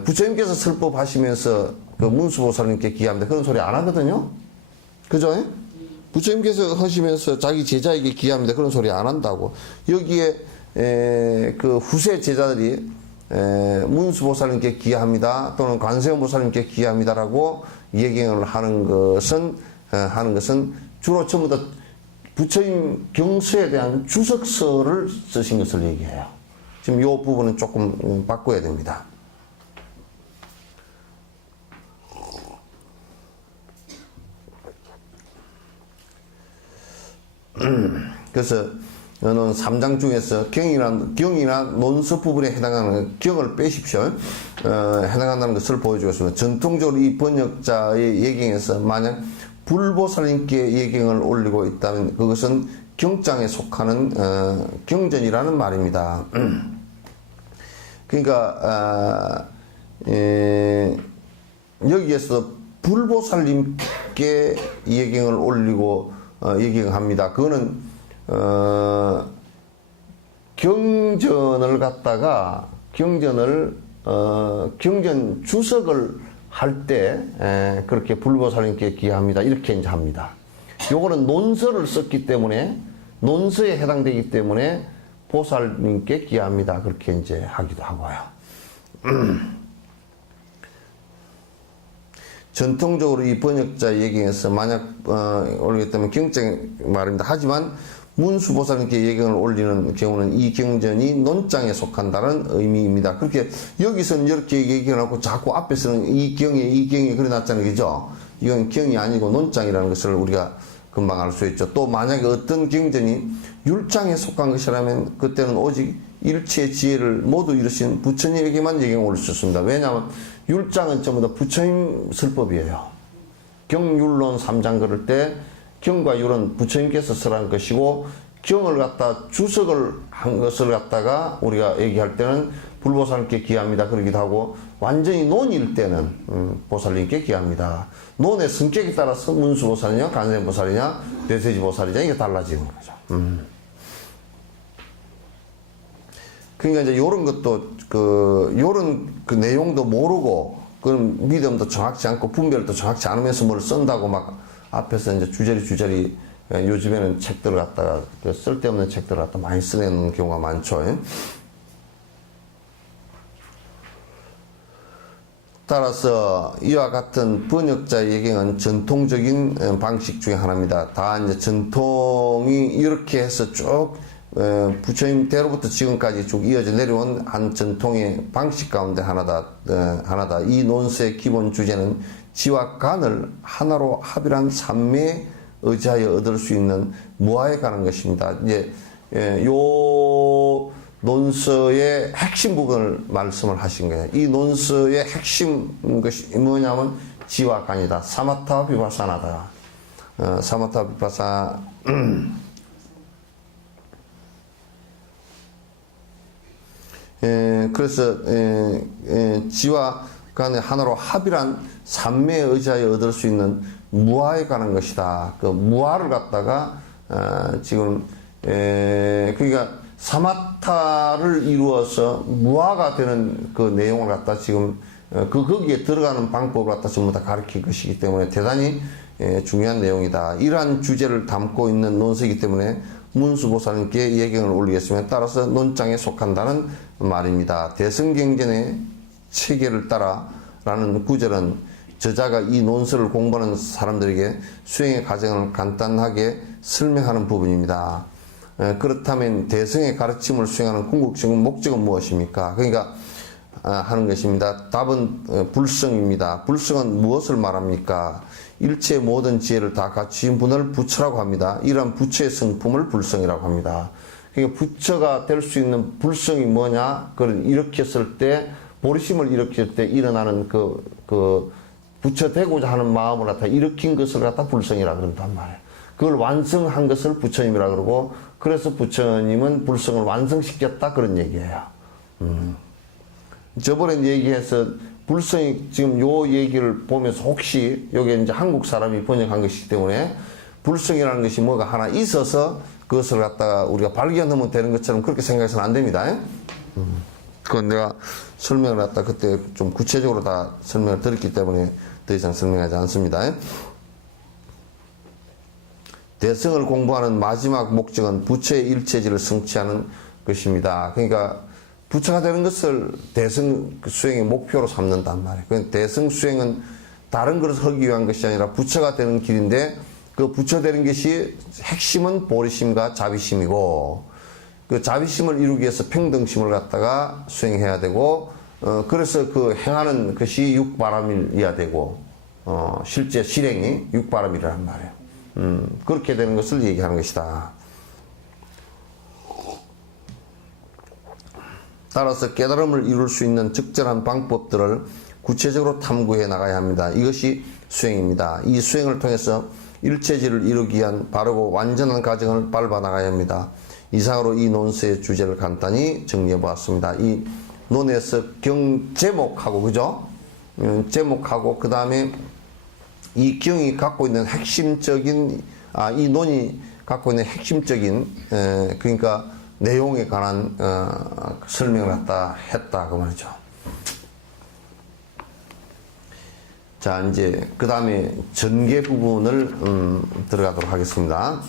부처님께서 설법하시면서 그 문수보살님께 기합니다. 그런 소리 안 하거든요. 그죠? 부처님께서 하시면서 자기 제자에게 기합니다. 그런 소리 안 한다고. 여기에 그 후세 제자들이 문수보살님께 기합니다. 또는 관세음보살님께 기합니다라고 얘기를 하는 것은 주로 전부 다 부처님 경서에 대한 주석서를 쓰신 것을 얘기해요. 지금 이 부분은 조금 바꿔야 됩니다. 그래서 이는 3장 중에서 경이나 논서 부분에 해당하는 경을 빼십시오. 해당한다는 것을 보여주겠습니다. 전통적으로 이 번역자의 예경에서 만약 불보살님께 예경을 올리고 있다면 그것은 경장에 속하는 경전이라는 말입니다. 그러니까 여기에서 불보살님께 예경을 올리고 예경합니다. 그거는 경전을 갖다가 경전 주석을 할 때 그렇게 불보살님께 기합니다. 이렇게 이제 합니다. 요거는 논서를 썼기 때문에 논서에 해당되기 때문에 보살님께 기합니다. 그렇게 이제 하기도 하고요. 전통적으로 이 번역자 얘기에서 만약 올리겠다면 경장 말입니다. 하지만 문수보살님께 예경을 올리는 경우는 이 경전이 논장에 속한다는 의미입니다. 그렇게 여기서는 이렇게 얘기를 하고 자꾸 앞에서는 이 경에 그려놨잖아요. 그죠? 이건 경이 아니고 논장이라는 것을 우리가 금방 알 수 있죠. 또 만약에 어떤 경전이 율장에 속한 것이라면 그때는 오직 일체의 지혜를 모두 이루신 부처님에게만 예경을 올릴 수 있습니다. 왜냐하면 율장은 전부 다 부처님 설법이에요. 경율론 3장 그럴 때 경과 율은 부처님께서 설한 것이고 경을 갖다 주석을 한 것을 갖다가 우리가 얘기할 때는 불보살님께 기합니다 그러기도 하고 완전히 논일 때는 보살님께 기합니다. 논의 성격에 따라서 문수보살이냐 관세음보살이냐 대세지보살이냐 이게 달라지는 거죠. 그러니까 이제 요런 것도 요런 그 내용도 모르고 그런 믿음도 정확치 않고 분별도 정확치 않으면서 뭘 쓴다고 막 앞에서 이제 주저리 요즘에는 책들을 갖다가 쓸데없는 책들을 갖다 많이 쓰는 경우가 많죠. 따라서 이와 같은 번역자의 예경은 전통적인 방식 중에 하나입니다. 다 이제 전통이 이렇게 해서 쭉 부처님 때로부터 지금까지 쭉 이어져 내려온 한 전통의 방식 가운데 하나다. 이 논서의 기본 주제는 지와 간을 하나로 합일한 삼매에 의지하여 얻을 수 있는 무아에 관한 것입니다. 이제 요 논서의 핵심 부분을 말씀을 하신 거예요. 이 논서의 핵심 것이 뭐냐면 지와 간이다. 사마타 비파사나다. 사마타 비파사 그래서 지와 간의 하나로 합일한 삼매에 의지하여 얻을 수 있는 무아에 관한 것이다. 그 무아를 갖다가 지금 그러니까 사마타를 이루어서 무아가 되는 그 내용을 갖다 지금 거기에 들어가는 방법을 갖다 전부 다 가르칠 것이기 때문에 대단히 중요한 내용이다. 이러한 주제를 담고 있는 논서이기 때문에 문수보살님께 예경을 올리겠으면 따라서 논장에 속한다는 말입니다. 대승경전의 체계를 따라 라는 구절은 저자가 이 논서를 공부하는 사람들에게 수행의 과정을 간단하게 설명하는 부분입니다. 그렇다면 대승의 가르침을 수행하는 궁극적인 목적은 무엇입니까? 그러니까 하는 것입니다. 답은 불성입니다. 불성은 무엇을 말합니까? 일체의 모든 지혜를 다 갖추신 분을 부처라고 합니다. 이러한 부처의 성품을 불성이라고 합니다. 그러니까 부처가 될 수 있는 불성이 뭐냐? 그걸 일으켰을 때 보리심을 일으킬 때 일어나는 그 부처 되고자 하는 마음을 갖다 일으킨 것을 갖다 불성이라 그런단 말이에요. 그걸 완성한 것을 부처님이라 그러고 그래서 부처님은 불성을 완성시켰다 그런 얘기예요. 저번에 얘기해서 불성이 지금 요 얘기를 보면서 혹시 여기 이제 한국 사람이 번역한 것이기 때문에 불성이라는 것이 뭐가 하나 있어서 그것을 갖다가 우리가 발견하면 되는 것처럼 그렇게 생각해서는 안 됩니다. 그건 내가 설명을 했다 그때 좀 구체적으로 다 설명을 드렸기 때문에 더 이상 설명하지 않습니다. 대승을 공부하는 마지막 목적은 부처의 일체지를 성취하는 것입니다. 그러니까 부처가 되는 것을 대승 수행의 목표로 삼는단 말이에요. 그러니까 대승 수행은 다른 것을 하기 위한 것이 아니라 부처가 되는 길인데 그 부처 되는 것이 핵심은 보리심과 자비심이고 그 자비심을 이루기 위해서 평등심을 갖다가 수행해야 되고 그래서 그 행하는 것이 육바람이어야 되고 실제 실행이 육바람이라는 말이에요. 그렇게 되는 것을 얘기하는 것이다. 따라서 깨달음을 이룰 수 있는 적절한 방법들을 구체적으로 탐구해 나가야 합니다. 이것이 수행입니다. 이 수행을 통해서 일체지를 이루기 위한 바르고 완전한 과정을 밟아 나가야 합니다. 이상으로 이 논서의 주제를 간단히 정리해 보았습니다. 이 논에서 제목하고 그죠? 제목하고 그 다음에 이 경이 갖고 있는 핵심적인 이 논이 갖고 있는 핵심적인 그러니까 내용에 관한 설명을 했다 그 말이죠. 자 이제 그 다음에 전개 부분을 들어가도록 하겠습니다.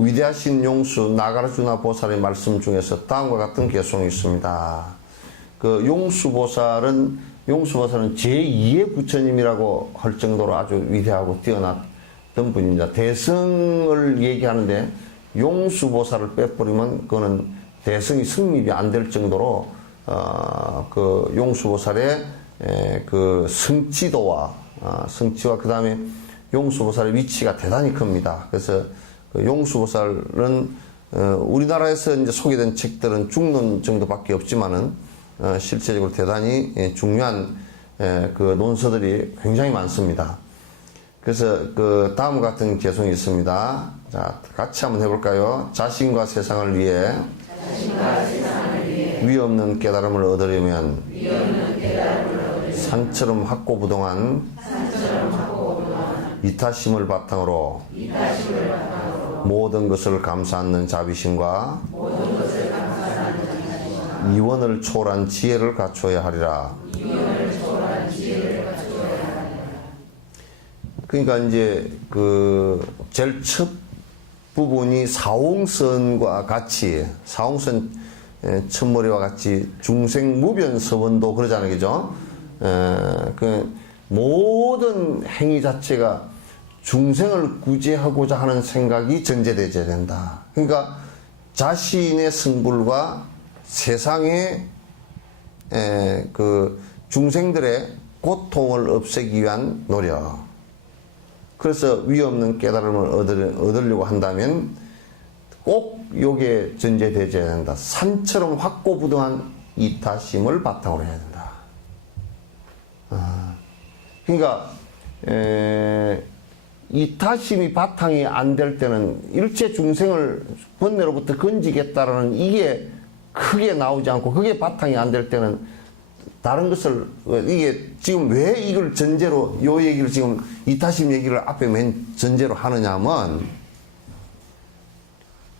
위대하신 용수 나가르주나 보살의 말씀 중에서 다음과 같은 개송이 있습니다. 그 용수보살은 제2의 부처님이라고 할 정도로 아주 위대하고 뛰어났던 분입니다. 대승을 얘기하는데 용수보살을 빼버리면 그거는 대승이 성립이 안 될 정도로 그 용수보살의 그 성취도와 성취와 그 다음에 용수보살의 위치가 대단히 큽니다. 그래서 그 용수보살은 우리나라에서 이제 소개된 책들은 중론 정도밖에 없지만은 실제적으로 대단히 중요한 그 논서들이 굉장히 많습니다. 그래서 그 다음 같은 개송이 있습니다. 자, 같이 한번 해볼까요? 자신과 세상을 위해 위없는 깨달음을 얻으려면 산처럼 확고부동한 이타심을 바탕으로 모든 것을 감사하는 자비심과 이원을 초월한 지혜를 갖춰야 하리라. 그러니까 이제 그 제일 첫 부분이 사홍선과 같이 사홍선 첫머리와 같이 중생무변서원도 그러잖아요, 그죠? 그 모든 행위 자체가 중생을 구제하고자 하는 생각이 전제되어야 된다. 그러니까 자신의 성불과 세상의 그 중생들의 고통을 없애기 위한 노력. 그래서 위없는 깨달음을 얻으려고 한다면 꼭 요게 전제되어야 된다. 산처럼 확고부동한 이타심을 바탕으로 해야 된다. 그러니까 이타심이 바탕이 안 될 때는 일체 중생을 번뇌로부터 건지겠다라는 이게 크게 나오지 않고 그게 바탕이 안 될 때는 다른 것을 이게 지금 왜 이걸 전제로 요 얘기를 지금 이타심 얘기를 앞에 맨 전제로 하느냐 하면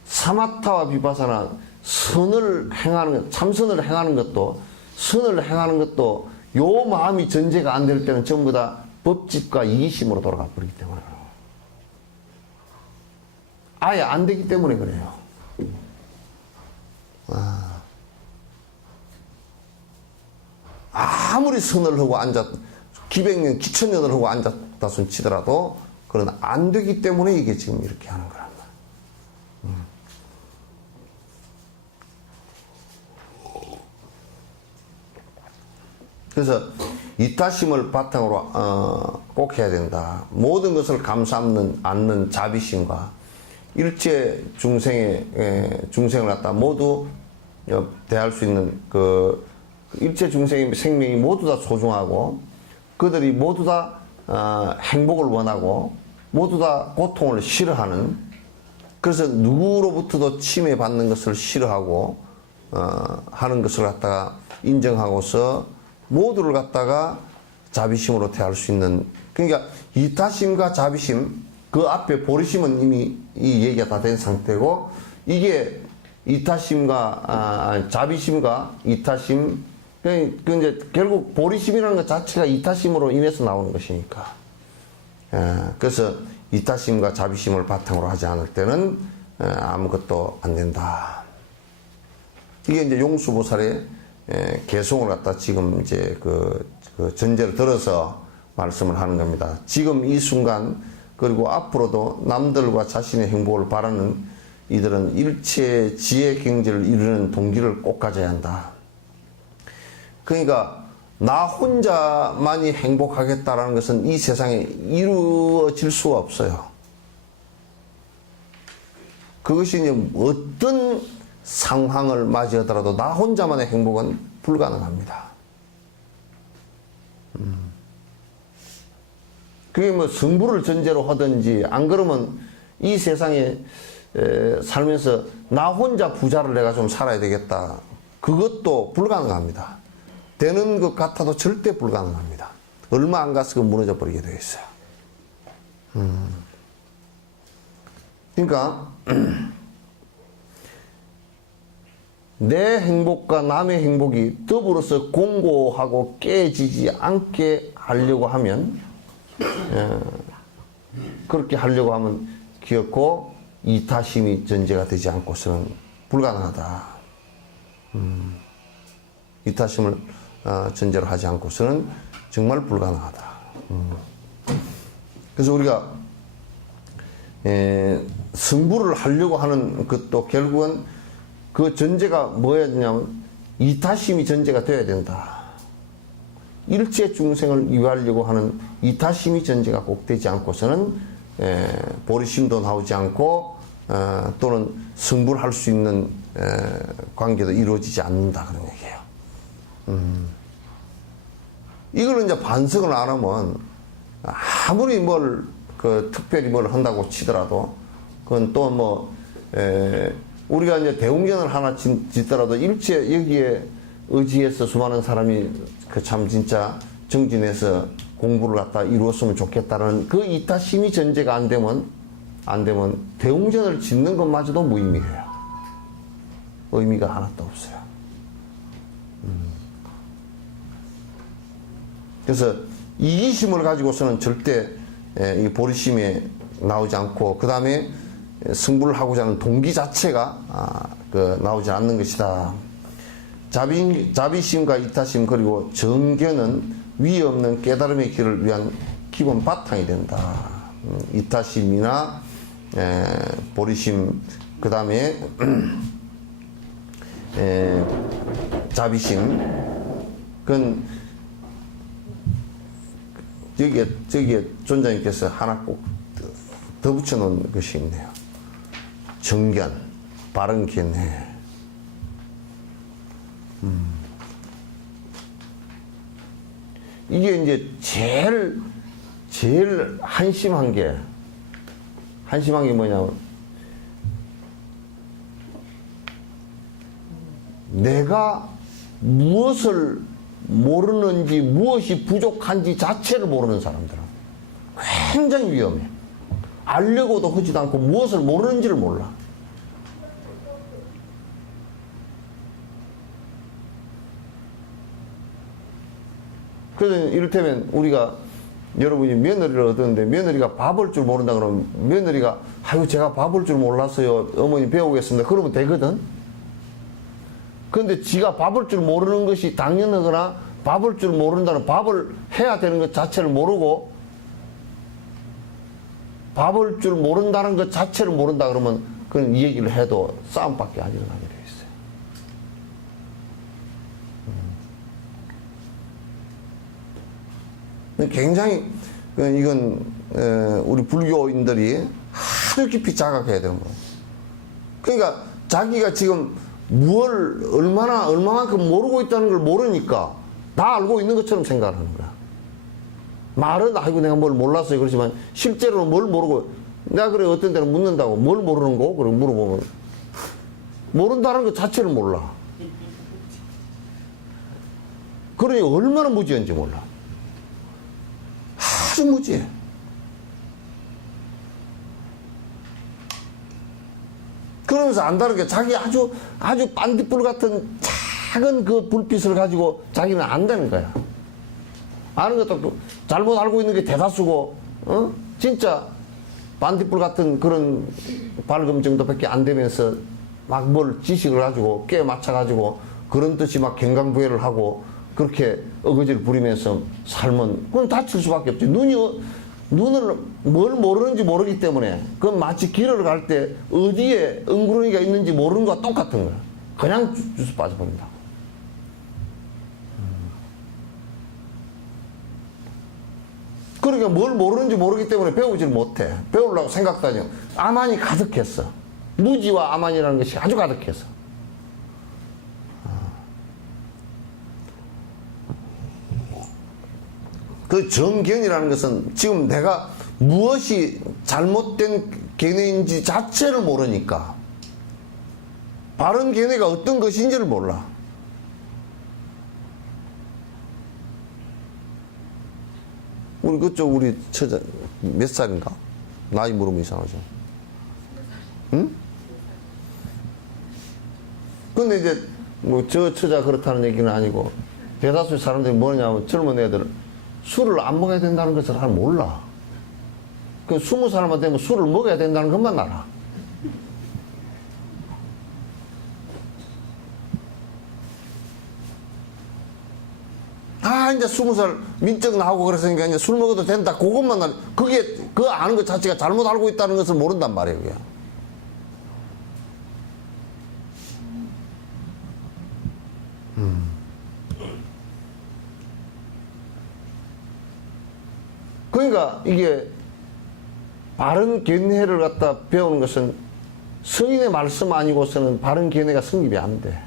사마타와 비파사나 선을 행하는 참선을 행하는 것도 선을 행하는 것도 요 마음이 전제가 안 될 때는 전부 다 법집과 이기심으로 돌아가 버리기 때문에 아예 안 되기 때문에 그래요. 아무리 선을 하고 기백년, 기천년을 하고 앉았다 손 치더라도 그건 안 되기 때문에 이게 지금 이렇게 하는 거란 말이야. 그래서 이타심을 바탕으로 꼭 해야 된다. 모든 것을 감싸 안는 자비심과 일체 중생을 갖다 모두 대할 수 있는 그 일체 중생의 생명이 모두 다 소중하고 그들이 모두 다 행복을 원하고 모두 다 고통을 싫어하는 그래서 누구로부터도 침해받는 것을 싫어하고 하는 것을 갖다가 인정하고서 모두를 갖다가 자비심으로 대할 수 있는 그러니까 이타심과 자비심 그 앞에 보리심은 이미 이 얘기가 다 된 상태고, 이게 이타심과 자비심과 이타심, 그 이제 결국 보리심이라는 것 자체가 이타심으로 인해서 나오는 것이니까. 그래서 이타심과 자비심을 바탕으로 하지 않을 때는 아무것도 안 된다. 이게 이제 용수보살의 개송을 갖다 지금 이제 그 전제를 들어서 말씀을 하는 겁니다. 지금 이 순간 그리고 앞으로도 남들과 자신의 행복을 바라는 이들은 일체 지혜 경지를 이루는 동기를 꼭 가져야 한다. 그러니까 나 혼자만이 행복하겠다라는 것은 이 세상에 이루어질 수가 없어요. 그것이 이제 어떤 상황을 맞이하더라도 나 혼자만의 행복은 불가능합니다. 그게 뭐 승부를 전제로 하든지 안 그러면 이 세상에 살면서 나 혼자 부자를 내가 좀 살아야 되겠다. 그것도 불가능합니다. 되는 것 같아도 절대 불가능합니다. 얼마 안 가서 무너져 버리게 되어 있어요. 그러니까 내 행복과 남의 행복이 더불어서 공고하고 깨지지 않게 하려고 하면 그렇게 하려고 하면 기어코 이타심이 전제가 되지 않고서는 불가능하다. 이타심을 전제로 하지 않고서는 정말 불가능하다. 그래서 우리가 승부를 하려고 하는 것도 결국은 그 전제가 뭐여야 되냐면 이타심이 전제가 되어야 된다. 일체 중생을 위하려고 하는 이타심이 전제가 꼭 되지 않고서는 보리심도 나오지 않고 또는 승부를 할 수 있는 관계도 이루어지지 않는다 그런 얘기예요. 이걸 이제 반성을 안 하면 아무리 특별히 뭘 한다고 치더라도 그건 또 뭐 우리가 이제 대웅전을 하나 짓더라도 일체 여기에 의지해서 수많은 사람이 참 진짜 정진해서 공부를 갖다 이루었으면 좋겠다는 그 이타심이 전제가 안 되면 대웅전을 짓는 것마저도 무의미해요. 의미가 하나도 없어요. 그래서 이기심을 가지고서는 절대 이 보리심에 나오지 않고 그 다음에 승부를 하고자 하는 동기 자체가 나오지 않는 것이다. 자비심과 이타심 그리고 정견은 위에 없는 깨달음의 길을 위한 기본 바탕이 된다. 이타심이나 보리심 그 다음에 자비심 그건 저기에 존자님께서 하나 꼭 더 붙여놓은 것이 있네요. 정견, 바른 견해. 이게 이제 제일 한심한 게 뭐냐면 내가 무엇을 모르는지 무엇이 부족한지 자체를 모르는 사람들은 굉장히 위험해. 알려고도 하지도 않고 무엇을 모르는지를 몰라. 그래서 이를테면 우리가 여러분이 며느리를 얻었는데 며느리가 밥 올 줄 모른다 그러면 며느리가 아유 제가 밥 올 줄 몰랐어요. 어머니 배우겠습니다. 그러면 되거든. 그런데 지가 밥 올 줄 모르는 것이 당연하거나 밥 올 줄 모른다는 밥을 해야 되는 것 자체를 모르고 밥 올 줄 모른다는 것 자체를 모른다 그러면 그건 이 얘기를 해도 싸움밖에 안 일어나게 돼 있어요. 굉장히 이건 우리 불교인들이 아주 깊이 자각해야 되는 거예요. 그러니까 자기가 지금 얼마만큼 모르고 있다는 걸 모르니까 다 알고 있는 것처럼 생각을 하는 거야. 말은 아이고 내가 뭘 몰랐어요 그러지만 실제로는 뭘 모르고 내가 그래 어떤 때는 묻는다고 뭘 모르는 거? 그러고 물어보면 모른다는 것 자체를 몰라. 그러니 얼마나 무지한지 몰라. 아주 무지해. 그러면서 안다르게 자기 아주 반딧불 같은 작은 그 불빛을 가지고 자기는 안다는 거야. 아는 것도 잘못 알고 있는 게 대다수고, 진짜 반딧불 같은 그런 밝음 정도밖에 안 되면서 막 뭘 지식을 가지고 깨 맞춰가지고 그런 뜻이 막 경강부회를 하고 그렇게 어거지를 부리면서 살면 그건 다칠 수밖에 없지. 눈을 뭘 모르는지 모르기 때문에 그건 마치 길을 갈 때 어디에 엉구렁이가 있는지 모르는 거와 똑같은 거야. 그냥 주스 빠져버린다. 그러니까 뭘 모르는지 모르기 때문에 배우질 못해. 배우려고 생각도 하죠. 아만이 가득했어. 무지와 아만이라는 것이 아주 가득했어. 그 정견이라는 것은 지금 내가 무엇이 잘못된 견해인지 자체를 모르니까 바른 견해가 어떤 것인지를 몰라. 우리 그쪽 우리 처자 몇 살인가? 나이 물으면 이상하죠. 응? 근데 이제 뭐 저 처자 그렇다는 얘기는 아니고 대다수의 사람들이 뭐냐면 젊은 애들 술을 안 먹어야 된다는 것을 잘 몰라. 그 20살만 되면 술을 먹어야 된다는 것만 알아. 아, 이제 20살 민증 나오고 그랬으니까 이제 술 먹어도 된다. 그것만 알아. 그게, 그 아는 것 자체가 잘못 알고 있다는 것을 모른단 말이에요, 그게. 그러니까 이게 바른 견해를 갖다 배우는 것은 성인의 말씀 아니고서는 바른 견해가 성립이 안 돼.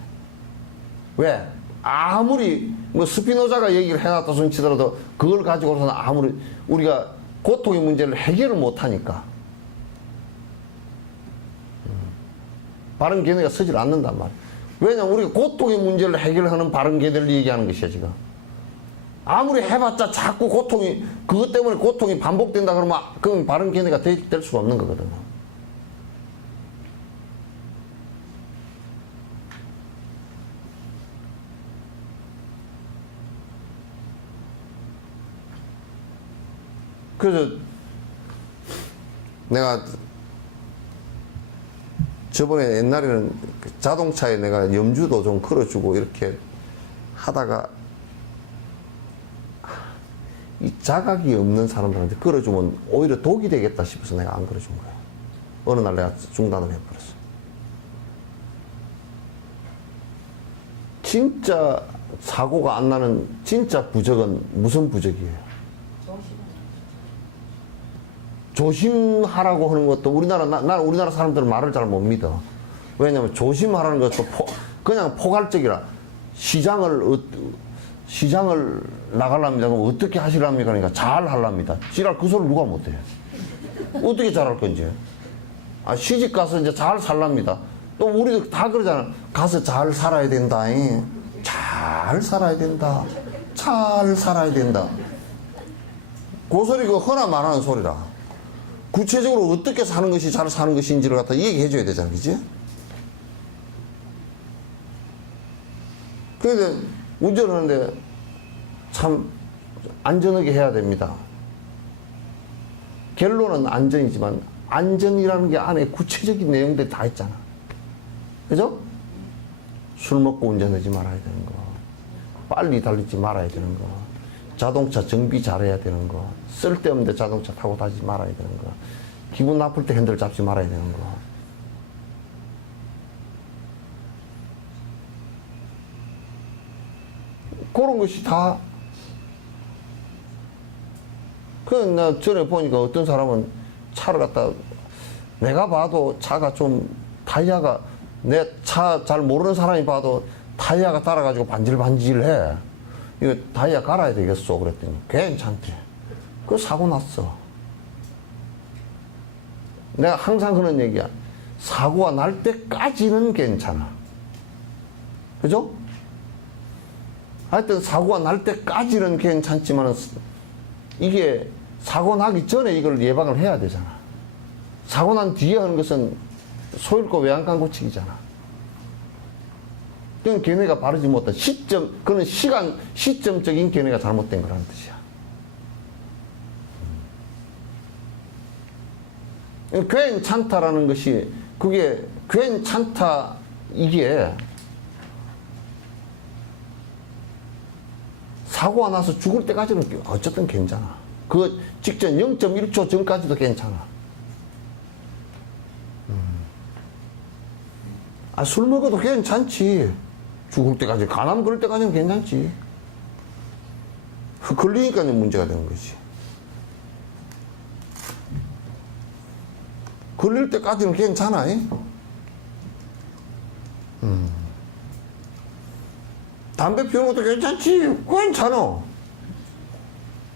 왜? 아무리 뭐 스피노자가 얘기를 해놨다 손 치더라도 그걸 가지고서는 아무리 우리가 고통의 문제를 해결을 못하니까 바른 견해가 서질 않는단 말이야. 왜냐면 우리가 고통의 문제를 해결하는 바른 견해를 얘기하는 것이야 지금. 아무리 해봤자 자꾸 고통이 그것 때문에 고통이 반복된다 그러면 그건 바른 견해가 될 수가 없는 거거든요. 그래서 내가 저번에 옛날에는 자동차에 내가 염주도 좀 걸어주고 이렇게 하다가 이 자각이 없는 사람들한테 걸어주면 오히려 독이 되겠다 싶어서 내가 안 걸어준 거야. 어느 날 내가 중단을 해버렸어. 진짜 사고가 안 나는 진짜 부적은 무슨 부적이에요? 조심하라고 하는 것도 나는 우리나라 사람들은 말을 잘 못 믿어. 왜냐면 조심하라는 것도 그냥 포괄적이라 시장을 나가랍니다. 그럼 어떻게 하시랍니까? 그러니까 잘 하랍니다. 지랄 그 소리 누가 못해? 어떻게 잘할 건지. 아, 시집 가서 이제 잘 살랍니다. 또 우리도 다 그러잖아. 가서 잘 살아야 된다. 잘 살아야 된다. 잘 살아야 된다. 그 소리 그 허나 말하는 소리라. 구체적으로 어떻게 사는 것이 잘 사는 것인지를 갖다 얘기해 줘야 되잖아. 그지? 그런데 운전하는데 참 안전하게 해야 됩니다. 결론은 안전이지만 안전이라는 게 안에 구체적인 내용들이 다 있잖아. 그죠? 술 먹고 운전하지 말아야 되는 거, 빨리 달리지 말아야 되는 거, 자동차 정비 잘해야 되는 거, 쓸데없는데 자동차 타고 다니지 말아야 되는 거, 기분 나쁠 때 핸들 잡지 말아야 되는 거. 그런 것이 다. 나 전에 보니까 어떤 사람은 차를 갖다, 내가 봐도 차가 좀, 타이어가, 내 차 잘 모르는 사람이 봐도 타이어가 따라가지고 반질반질해. 이거 타이어 갈아야 되겠어. 그랬더니 괜찮대. 그 사고 났어. 내가 항상 그런 얘기야. 사고가 날 때까지는 괜찮아. 그죠? 하여튼 사고가 날 때까지는 괜찮지만 이게 사고 나기 전에 이걸 예방을 해야 되잖아. 사고 난 뒤에 하는 것은 소잃고 외양간 고치기잖아. 그건 견해가 바르지 못한 시점, 그는 시점적인 견해가 잘못된 거라는 뜻이야. 괜찮다라는 것이, 그게 괜찮다, 이게 사고가 나서 죽을 때까지는 어쨌든 괜찮아. 그 직전 0.1초 전까지도 괜찮아. 술 먹어도 괜찮지. 죽을 때까지, 간암 걸릴 때까지는 괜찮지. 걸리니까 문제가 되는 거지. 걸릴 때까지는 괜찮아. 담배 피우는 것도 괜찮지. 괜찮아.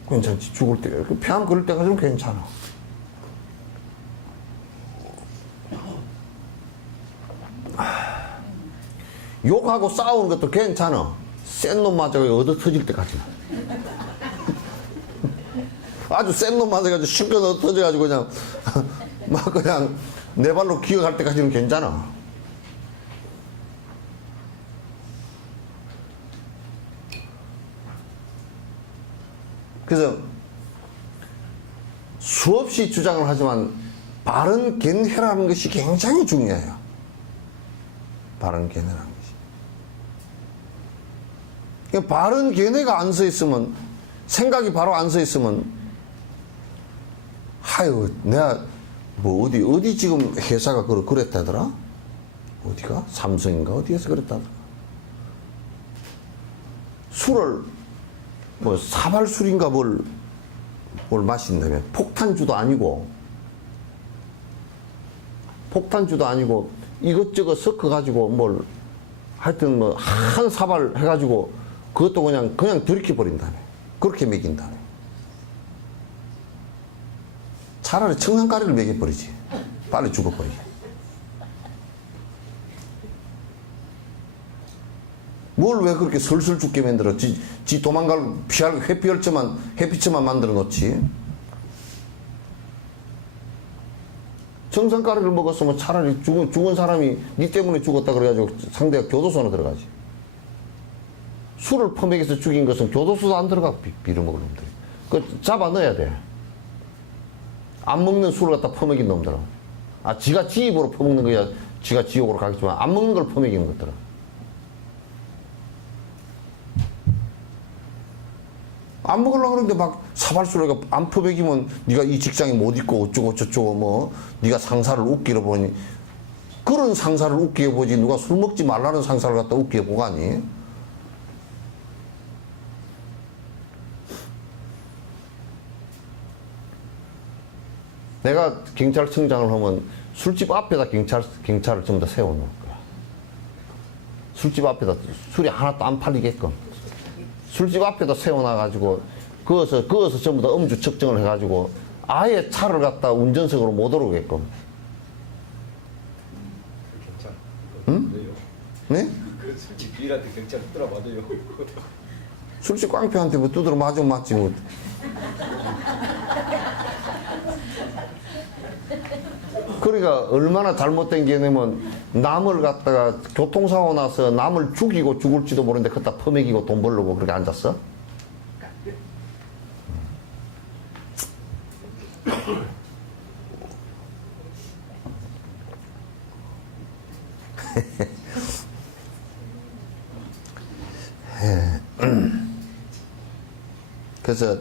괜찮지. 죽을 때, 폐암 걸릴 때까지는 괜찮아. 욕하고 싸우는 것도 괜찮아. 센 놈 맞아가지고 얻어 터질 때까지는. 아주 센 놈 맞아가지고 실컷 얻어 터져가지고 그냥 막 그냥 내 발로 기어갈 때까지는 괜찮아. 그래서 수없이 주장을 하지만 바른 견해라는 것이 굉장히 중요해요. 바른 견해라는 것이. 그러니까 바른 견해가 안 서 있으면, 생각이 바로 안 서 있으면, 아유, 내가 뭐 어디 지금 회사가 그랬다더라? 어디가? 삼성인가? 어디에서 그랬다더라? 술을 뭐 사발술인가 뭘 마신다며. 폭탄주도 아니고 이것저것 섞어가지고 뭘 하여튼 뭐 한 사발 해가지고 그것도 그냥 들이켜 버린다네. 그렇게 먹인다네. 차라리 청산가리를 먹여버리지. 빨리 죽어버리게. 뭘 왜 그렇게 슬슬 죽게 만들어? 지 도망갈 피할 햇빛만 만들어 놓지. 청산가리를 먹었으면 차라리 죽은 사람이 니 때문에 죽었다 그래가지고 상대가 교도소나 들어가지. 술을 퍼먹여서 죽인 것은 교도소도 안 들어가. 빌어먹을 놈들이. 그 잡아 넣어야 돼. 안 먹는 술을 갖다 퍼먹인 놈들은. 지가 지 입으로 퍼먹는 거야 지가 지옥으로 가겠지만, 안 먹는 걸 퍼먹이는 것들은. 안 먹으려고 그러는데 막 사발술을 안 퍼먹이면 네가 이 직장에 못 있고 어쩌고 저쩌고 뭐 네가 상사를 웃기려 보니, 그런 상사를 웃기게 보지 누가 술 먹지 말라는 상사를 갖다 웃기게 보가니. 내가 경찰청장을 하면 술집 앞에다 경찰을 전부 다 세워놓을 거야. 술집 앞에다 술이 하나도 안 팔리게끔 술집 앞에다 세워놔가지고 그어서 전부 다 음주 측정을 해가지고 아예 차를 갖다 운전석으로 못 오르게끔. 경찰. 응? 네? 그 술집 비일한테 경찰 두드려 맞아요. 술집 깡패한테 뭐 두드려 맞으면 맞지 뭐. 그러니까 얼마나 잘못된 개념은, 남을 갖다가 교통사고 나서 남을 죽이고 죽을지도 모르는데 그따 퍼먹이고 돈 벌려고 그렇게 앉았어? 그래서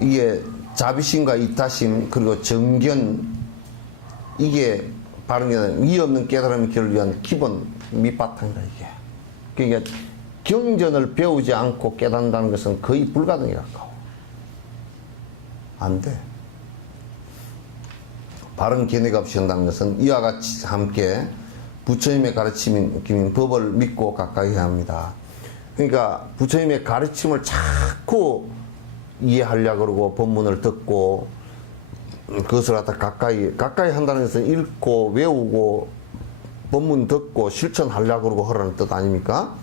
이게 자비심과 이타심 그리고 정견, 이게 바른 게 위 없는 깨달음의 길을 위한 기본 밑바탕이다 이게. 그러니까 경전을 배우지 않고 깨닫는다는 것은 거의 불가능에 가까워. 안 돼. 바른 견해가 없이 한다는 것은 이와 같이 함께 부처님의 가르침인 법을 믿고 가까이 해야 합니다. 그러니까 부처님의 가르침을 자꾸 이해하려고 그러고 법문을 듣고 그것을 갖다 가까이 한다는 것은 읽고 외우고 법문 듣고 실천하려고 그러고 하라는 뜻 아닙니까?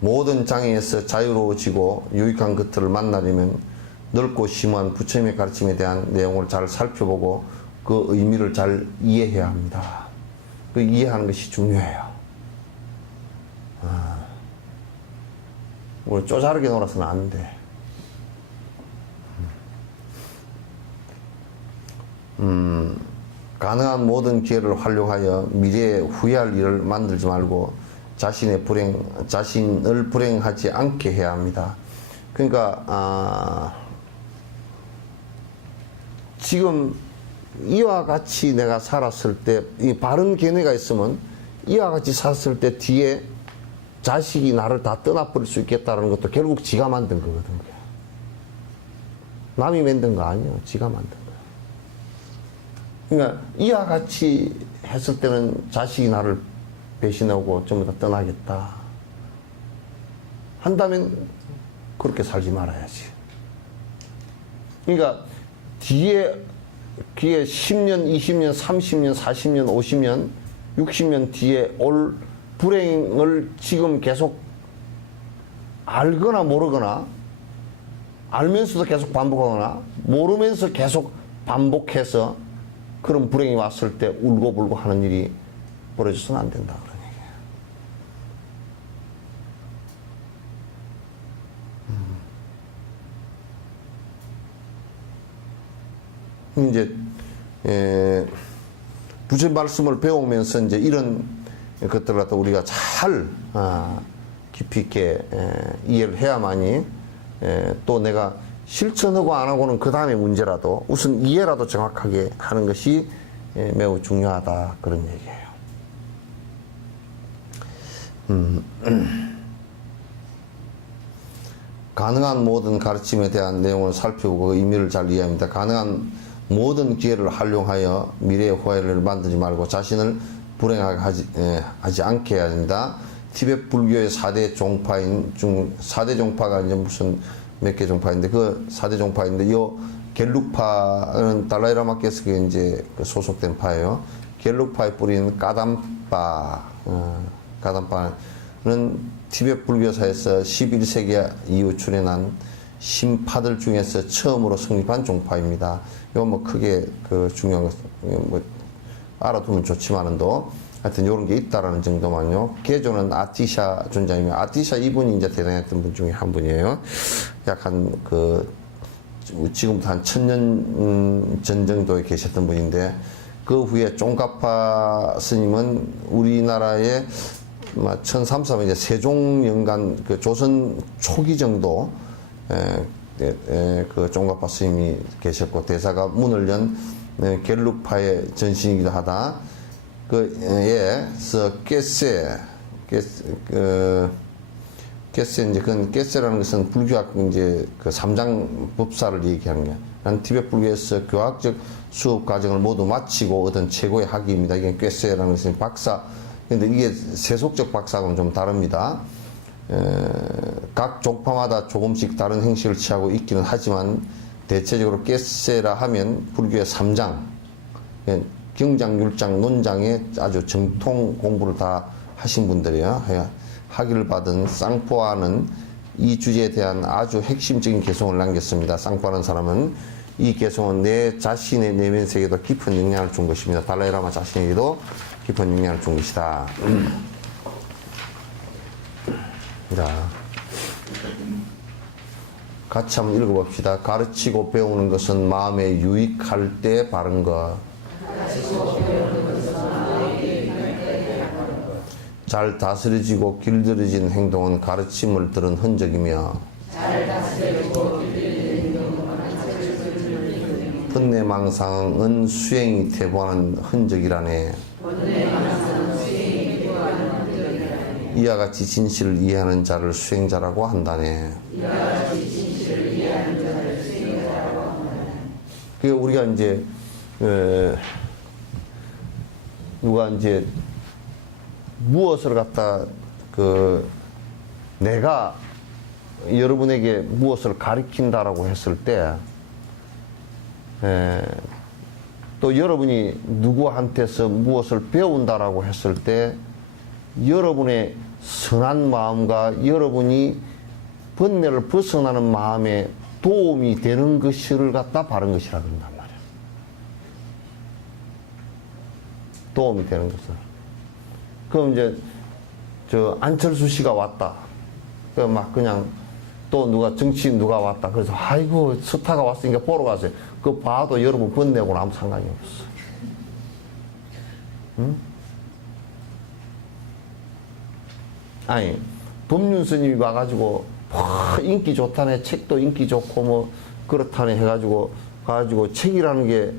모든 장애에서 자유로워지고 유익한 것들을 만나려면 넓고 심오한 부처님의 가르침에 대한 내용을 잘 살펴보고 그 의미를 잘 이해해야 합니다. 그 이해하는 것이 중요해요. 우리 쪼자르게 놀아서는 안 돼. 가능한 모든 기회를 활용하여 미래에 후회할 일을 만들지 말고 자신을 불행하지 않게 해야 합니다. 그러니까 지금 이와 같이 내가 살았을 때 이 바른 견해가 있으면 이와 같이 살았을 때 뒤에 자식이 나를 다 떠나버릴 수 있겠다는 것도 결국 지가 만든 거거든요. 남이 만든 거 아니에요. 지가 만든 거예요. 그러니까 이와 같이 했을 때는 자식이 나를 배신하고 전부 다 떠나겠다 한다면 그렇게 살지 말아야지. 그러니까 뒤에 10년, 20년, 30년, 40년, 50년, 60년 뒤에 올 불행을 지금 계속 알거나 모르거나 알면서도 계속 반복하거나 모르면서 계속 반복해서 그런 불행이 왔을 때 울고불고 하는 일이 벌어져서는 안 된다 그런 얘기예요. 이제 부처 말씀을 배우면서 이제 이런 것들을 갖다 우리가 잘 깊이 있게 이해를 해야만이 또 내가 실천하고 안 하고는 그 다음에 문제라도 우선 이해라도 정확하게 하는 것이 매우 중요하다 그런 얘기예요. 가능한 모든 가르침에 대한 내용을 살펴보고 의미를 잘 이해합니다. 가능한 모든 기회를 활용하여 미래의 후회를 만들지 말고 자신을 불행하게 하지 않게 해야 합니다. 티베트 불교의 4대 종파인 중 4대 종파가 이제 무슨 몇 개 종파인데 그 4대 종파인데 요 겔룩파는 달라이라마께서 이제 소속된 파예요. 겔룩파의 뿌리는 까담파, 까담파는 티베트 불교사에서 11세기 이후 출현한 신파들 중에서 처음으로 성립한 종파입니다. 이건 뭐 크게 그 중요한 것, 뭐 알아두면 좋지만은도 하여튼 이런 게 있다라는 정도만요. 개조는 아티샤 존자이며 아티샤 이분이 이제 대단했던 분 중에 한 분이에요. 약 한 지금부터 한 1000년 전 정도에 계셨던 분인데 그 후에 쫑가파 스님은 우리나라에 1303 이제 세종연간 그 조선 초기 정도 그 쫑가파 스님이 계셨고 대사가 문을 연 겔룩파의 전신이기도 하다. 그에서 깨세 이제 그 깨세라는 것은 불교학 이제 그 삼장 법사를 얘기하는 거야. 난 티베트 불교에서 교학적 수업 과정을 모두 마치고 얻은 최고의 학위입니다. 이게 깨세라는 것은 박사. 근데 이게 세속적 박사하고는 좀 다릅니다. 각 족파마다 조금씩 다른 행식을 취하고 있기는 하지만 대체적으로 깨세라 하면 불교의 3장, 경장, 율장, 논장에 아주 정통 공부를 다 하신 분들이에요. 학위를 받은 쌍포아는 이 주제에 대한 아주 핵심적인 개성을 남겼습니다. 쌍포하는 사람은 이 개성은 내 자신의 내면 세계에도 깊은 영향을 준 것입니다. 달라이라마 자신에게도 깊은 영향을 준 것이다. 자, 같이 한번 읽어봅시다. 가르치고 배우는 것은 마음에 유익할 때 바른 것. 잘 다스려지고 길들여진 행동은 가르침을 들은 흔적이며 번뇌망상은 수행이 퇴보하는 흔적이라네. 이와 같이 진실을 이해하는 자를 수행자라고 한다네. 그 우리가 이제 누가 이제 무엇을 갖다 내가 여러분에게 무엇을 가르친다라고 했을 때 또 여러분이 누구한테서 무엇을 배운다라고 했을 때 여러분의 선한 마음과 여러분이 번뇌를 벗어나는 마음에 도움이 되는 것을 갖다 바른 것이라 그런단 말이야. 도움이 되는 것을. 그럼 이제 저 안철수 씨가 왔다. 그 막 그냥 또 누가 정치인 누가 왔다. 그래서 아이고 스타가 왔으니까 보러 가세요. 그거 봐도 여러분 번내고는 아무 상관이 없어. 응? 아니 법륜 스님이 와가지고 인기 좋다네, 책도 인기 좋고 뭐 그렇다네 해가지고 가지고 책이라는 게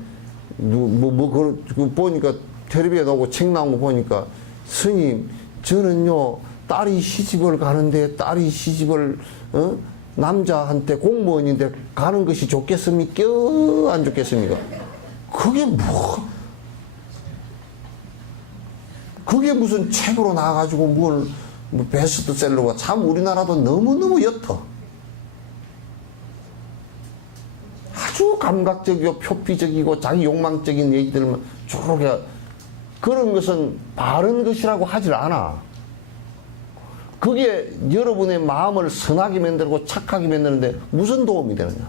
보니까 텔레비에 나오고 책 나온 거 보니까 스님 저는요 딸이 시집을 가는데 딸이 시집을 남자한테 공무원인데 가는 것이 좋겠습니까? 안 좋겠습니까? 그게 무슨 책으로 나와가지고 뭘 베스트셀러가 참 우리나라도 너무너무 옅어. 아주 감각적이고 표피적이고 자기 욕망적인 얘기들만 쪼르게 그런 것은 바른 것이라고 하질 않아. 그게 여러분의 마음을 선하게 만들고 착하게 만드는데 무슨 도움이 되느냐.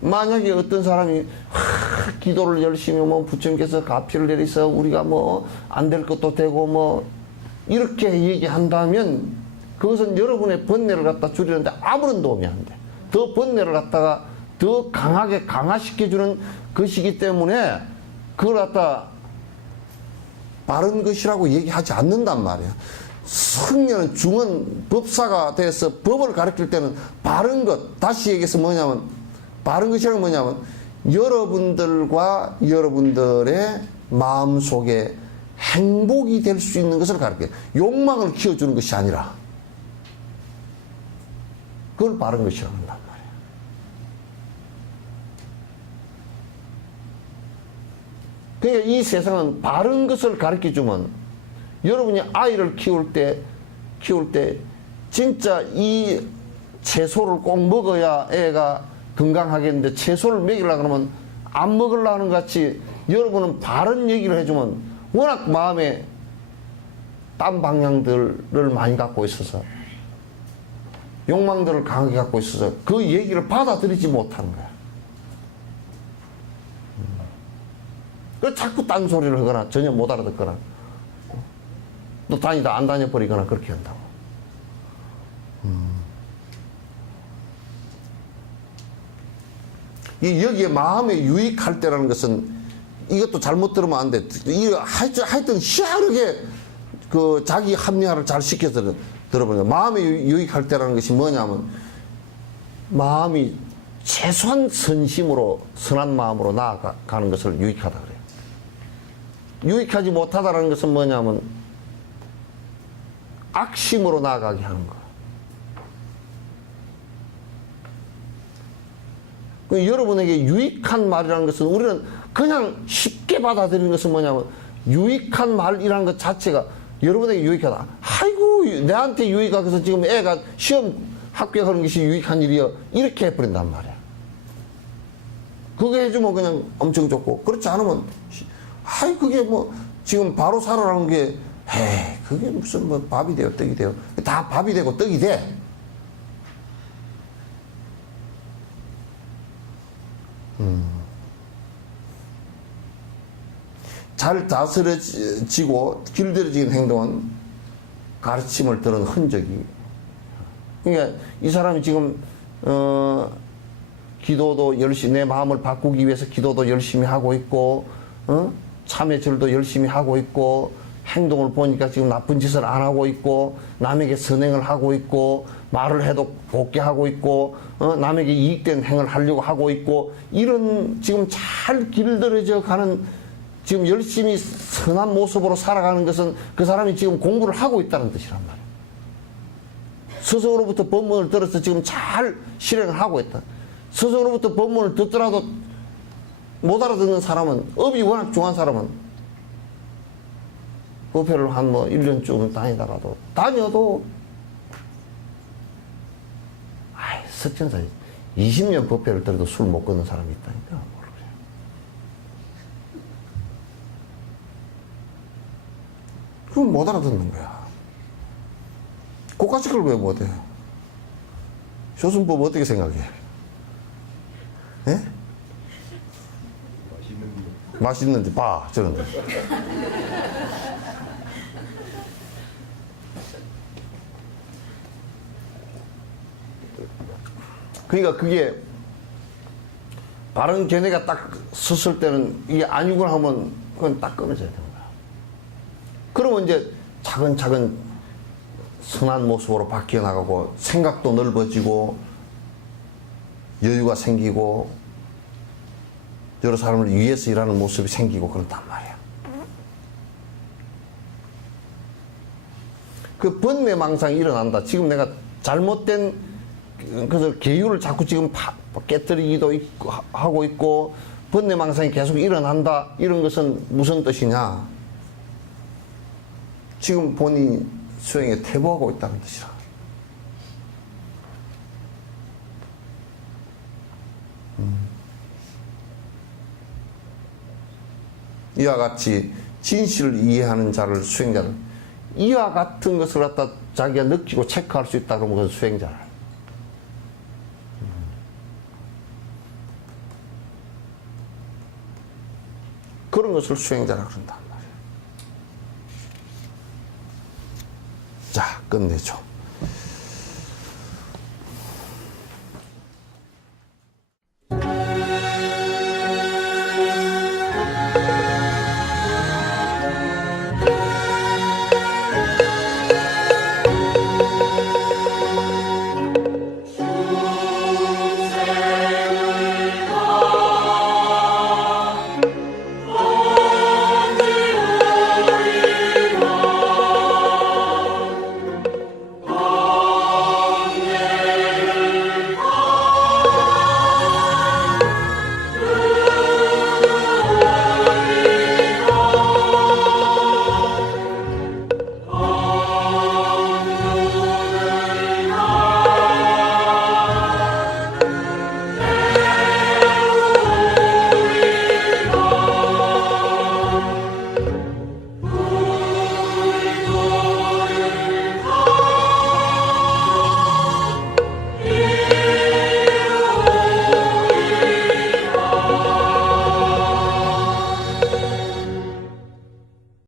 만약에 어떤 사람이 기도를 열심히 뭐 부처님께서 가피를 내리서 우리가 뭐 안 될 것도 되고 뭐 이렇게 얘기한다면 그것은 여러분의 번뇌를 갖다 줄이는데 아무런 도움이 안 돼. 더 번뇌를 갖다가 더 강하게 강화시켜주는 것이기 때문에 그걸 갖다 바른 것이라고 얘기하지 않는단 말이야. 성녀는 중은 법사가 돼서 법을 가르칠 때는 바른 것, 다시 얘기해서 뭐냐면 바른 것이란 뭐냐면 여러분들과 여러분들의 마음속에 행복이 될 수 있는 것을 가르쳐요. 욕망을 키워주는 것이 아니라 그걸 바른 것이라고 한단 말이에요. 그러니까 이 세상은 바른 것을 가르쳐주면 여러분이 아이를 키울 때 진짜 이 채소를 꼭 먹어야 애가 건강하겠는데 채소를 먹이려고 그러면 안 먹으려고 하는 것 같이 여러분은 바른 얘기를 해주면 워낙 마음에 딴 방향들을 많이 갖고 있어서 욕망들을 강하게 갖고 있어서 그 얘기를 받아들이지 못하는 거야. 그 자꾸 딴소리를 하거나 전혀 못 알아듣거나 또 다니다 안 다녀버리거나 그렇게 한다고. 여기에 마음에 유익할 때라는 것은 이것도 잘못 들으면 안 돼. 하여튼 희한하게 그 자기 합리화를 잘 시켜서 들어보니까 마음에 유익할 때라는 것이 뭐냐면 마음이 최소한 선심으로 선한 마음으로 나아가는 것을 유익하다 그래요. 유익하지 못하다는 것은 뭐냐면 악심으로 나아가게 하는 거예요. 여러분에게 유익한 말이라는 것은 우리는 그냥 쉽게 받아들이는 것은 뭐냐면 유익한 말이라는 것 자체가 여러분에게 유익하다. 아이고 내한테 유익하고 해서 지금 애가 시험 합격하는 것이 유익한 일이야. 이렇게 해버린단 말이야. 그게 해주면 그냥 엄청 좋고 그렇지 않으면 아이 그게 뭐 지금 바로 살아라는 게 에이 그게 무슨 뭐 밥이 돼요 떡이 돼요. 다 밥이 되고 떡이 돼. 잘 다스려지고 길들여진 행동은 가르침을 들은 흔적이. 그러니까 이 사람이 지금 기도도 열심히 내 마음을 바꾸기 위해서 기도도 열심히 하고 있고 참회절도 열심히 하고 있고 행동을 보니까 지금 나쁜 짓을 안 하고 있고 남에게 선행을 하고 있고 말을 해도 곱게 하고 있고 남에게 이익된 행을 하려고 하고 있고 이런 지금 잘 길들여져 가는 지금 열심히 선한 모습으로 살아가는 것은 그 사람이 지금 공부를 하고 있다는 뜻이란 말이에요. 스승으로부터 법문을 들어서 지금 잘 실행을 하고 있다. 스승으로부터 법문을 듣더라도 못 알아듣는 사람은 업이 워낙 중한 사람은 법회를 한 뭐 1년쯤 다녀도 석전사 20년 법회를 들어도 술 못 끊는 사람이 있다니까. 그럼 못 알아듣는 거야. 고가식을 왜 못해? 조순법 어떻게 생각해? 예? 맛있는 맛있는지 봐, 저런 거. 그러니까 그게 바른 견해가 딱 섰을 때는 이게 아니구나 하면 그건 딱 끊어져야 되는 거야. 그러면 이제 차근차근 선한 모습으로 바뀌어 나가고 생각도 넓어지고 여유가 생기고 여러 사람을 위해서 일하는 모습이 생기고 그런단 말이야. 그 번뇌망상이 일어난다. 지금 내가 잘못된 그래서 계율을 자꾸 지금 깨뜨리기도 하고 있고 번뇌망상이 계속 일어난다. 이런 것은 무슨 뜻이냐? 지금 본인이 수행에 퇴보하고 있다는 뜻이라. 이와 같이 진실을 이해하는 자를 수행자는 이와 같은 것을 갖다 자기가 느끼고 체크할 수 있다 그러면 그건 수행자라. 그런 것을 수행자라 그런단 말이에요. 자, 끝내죠.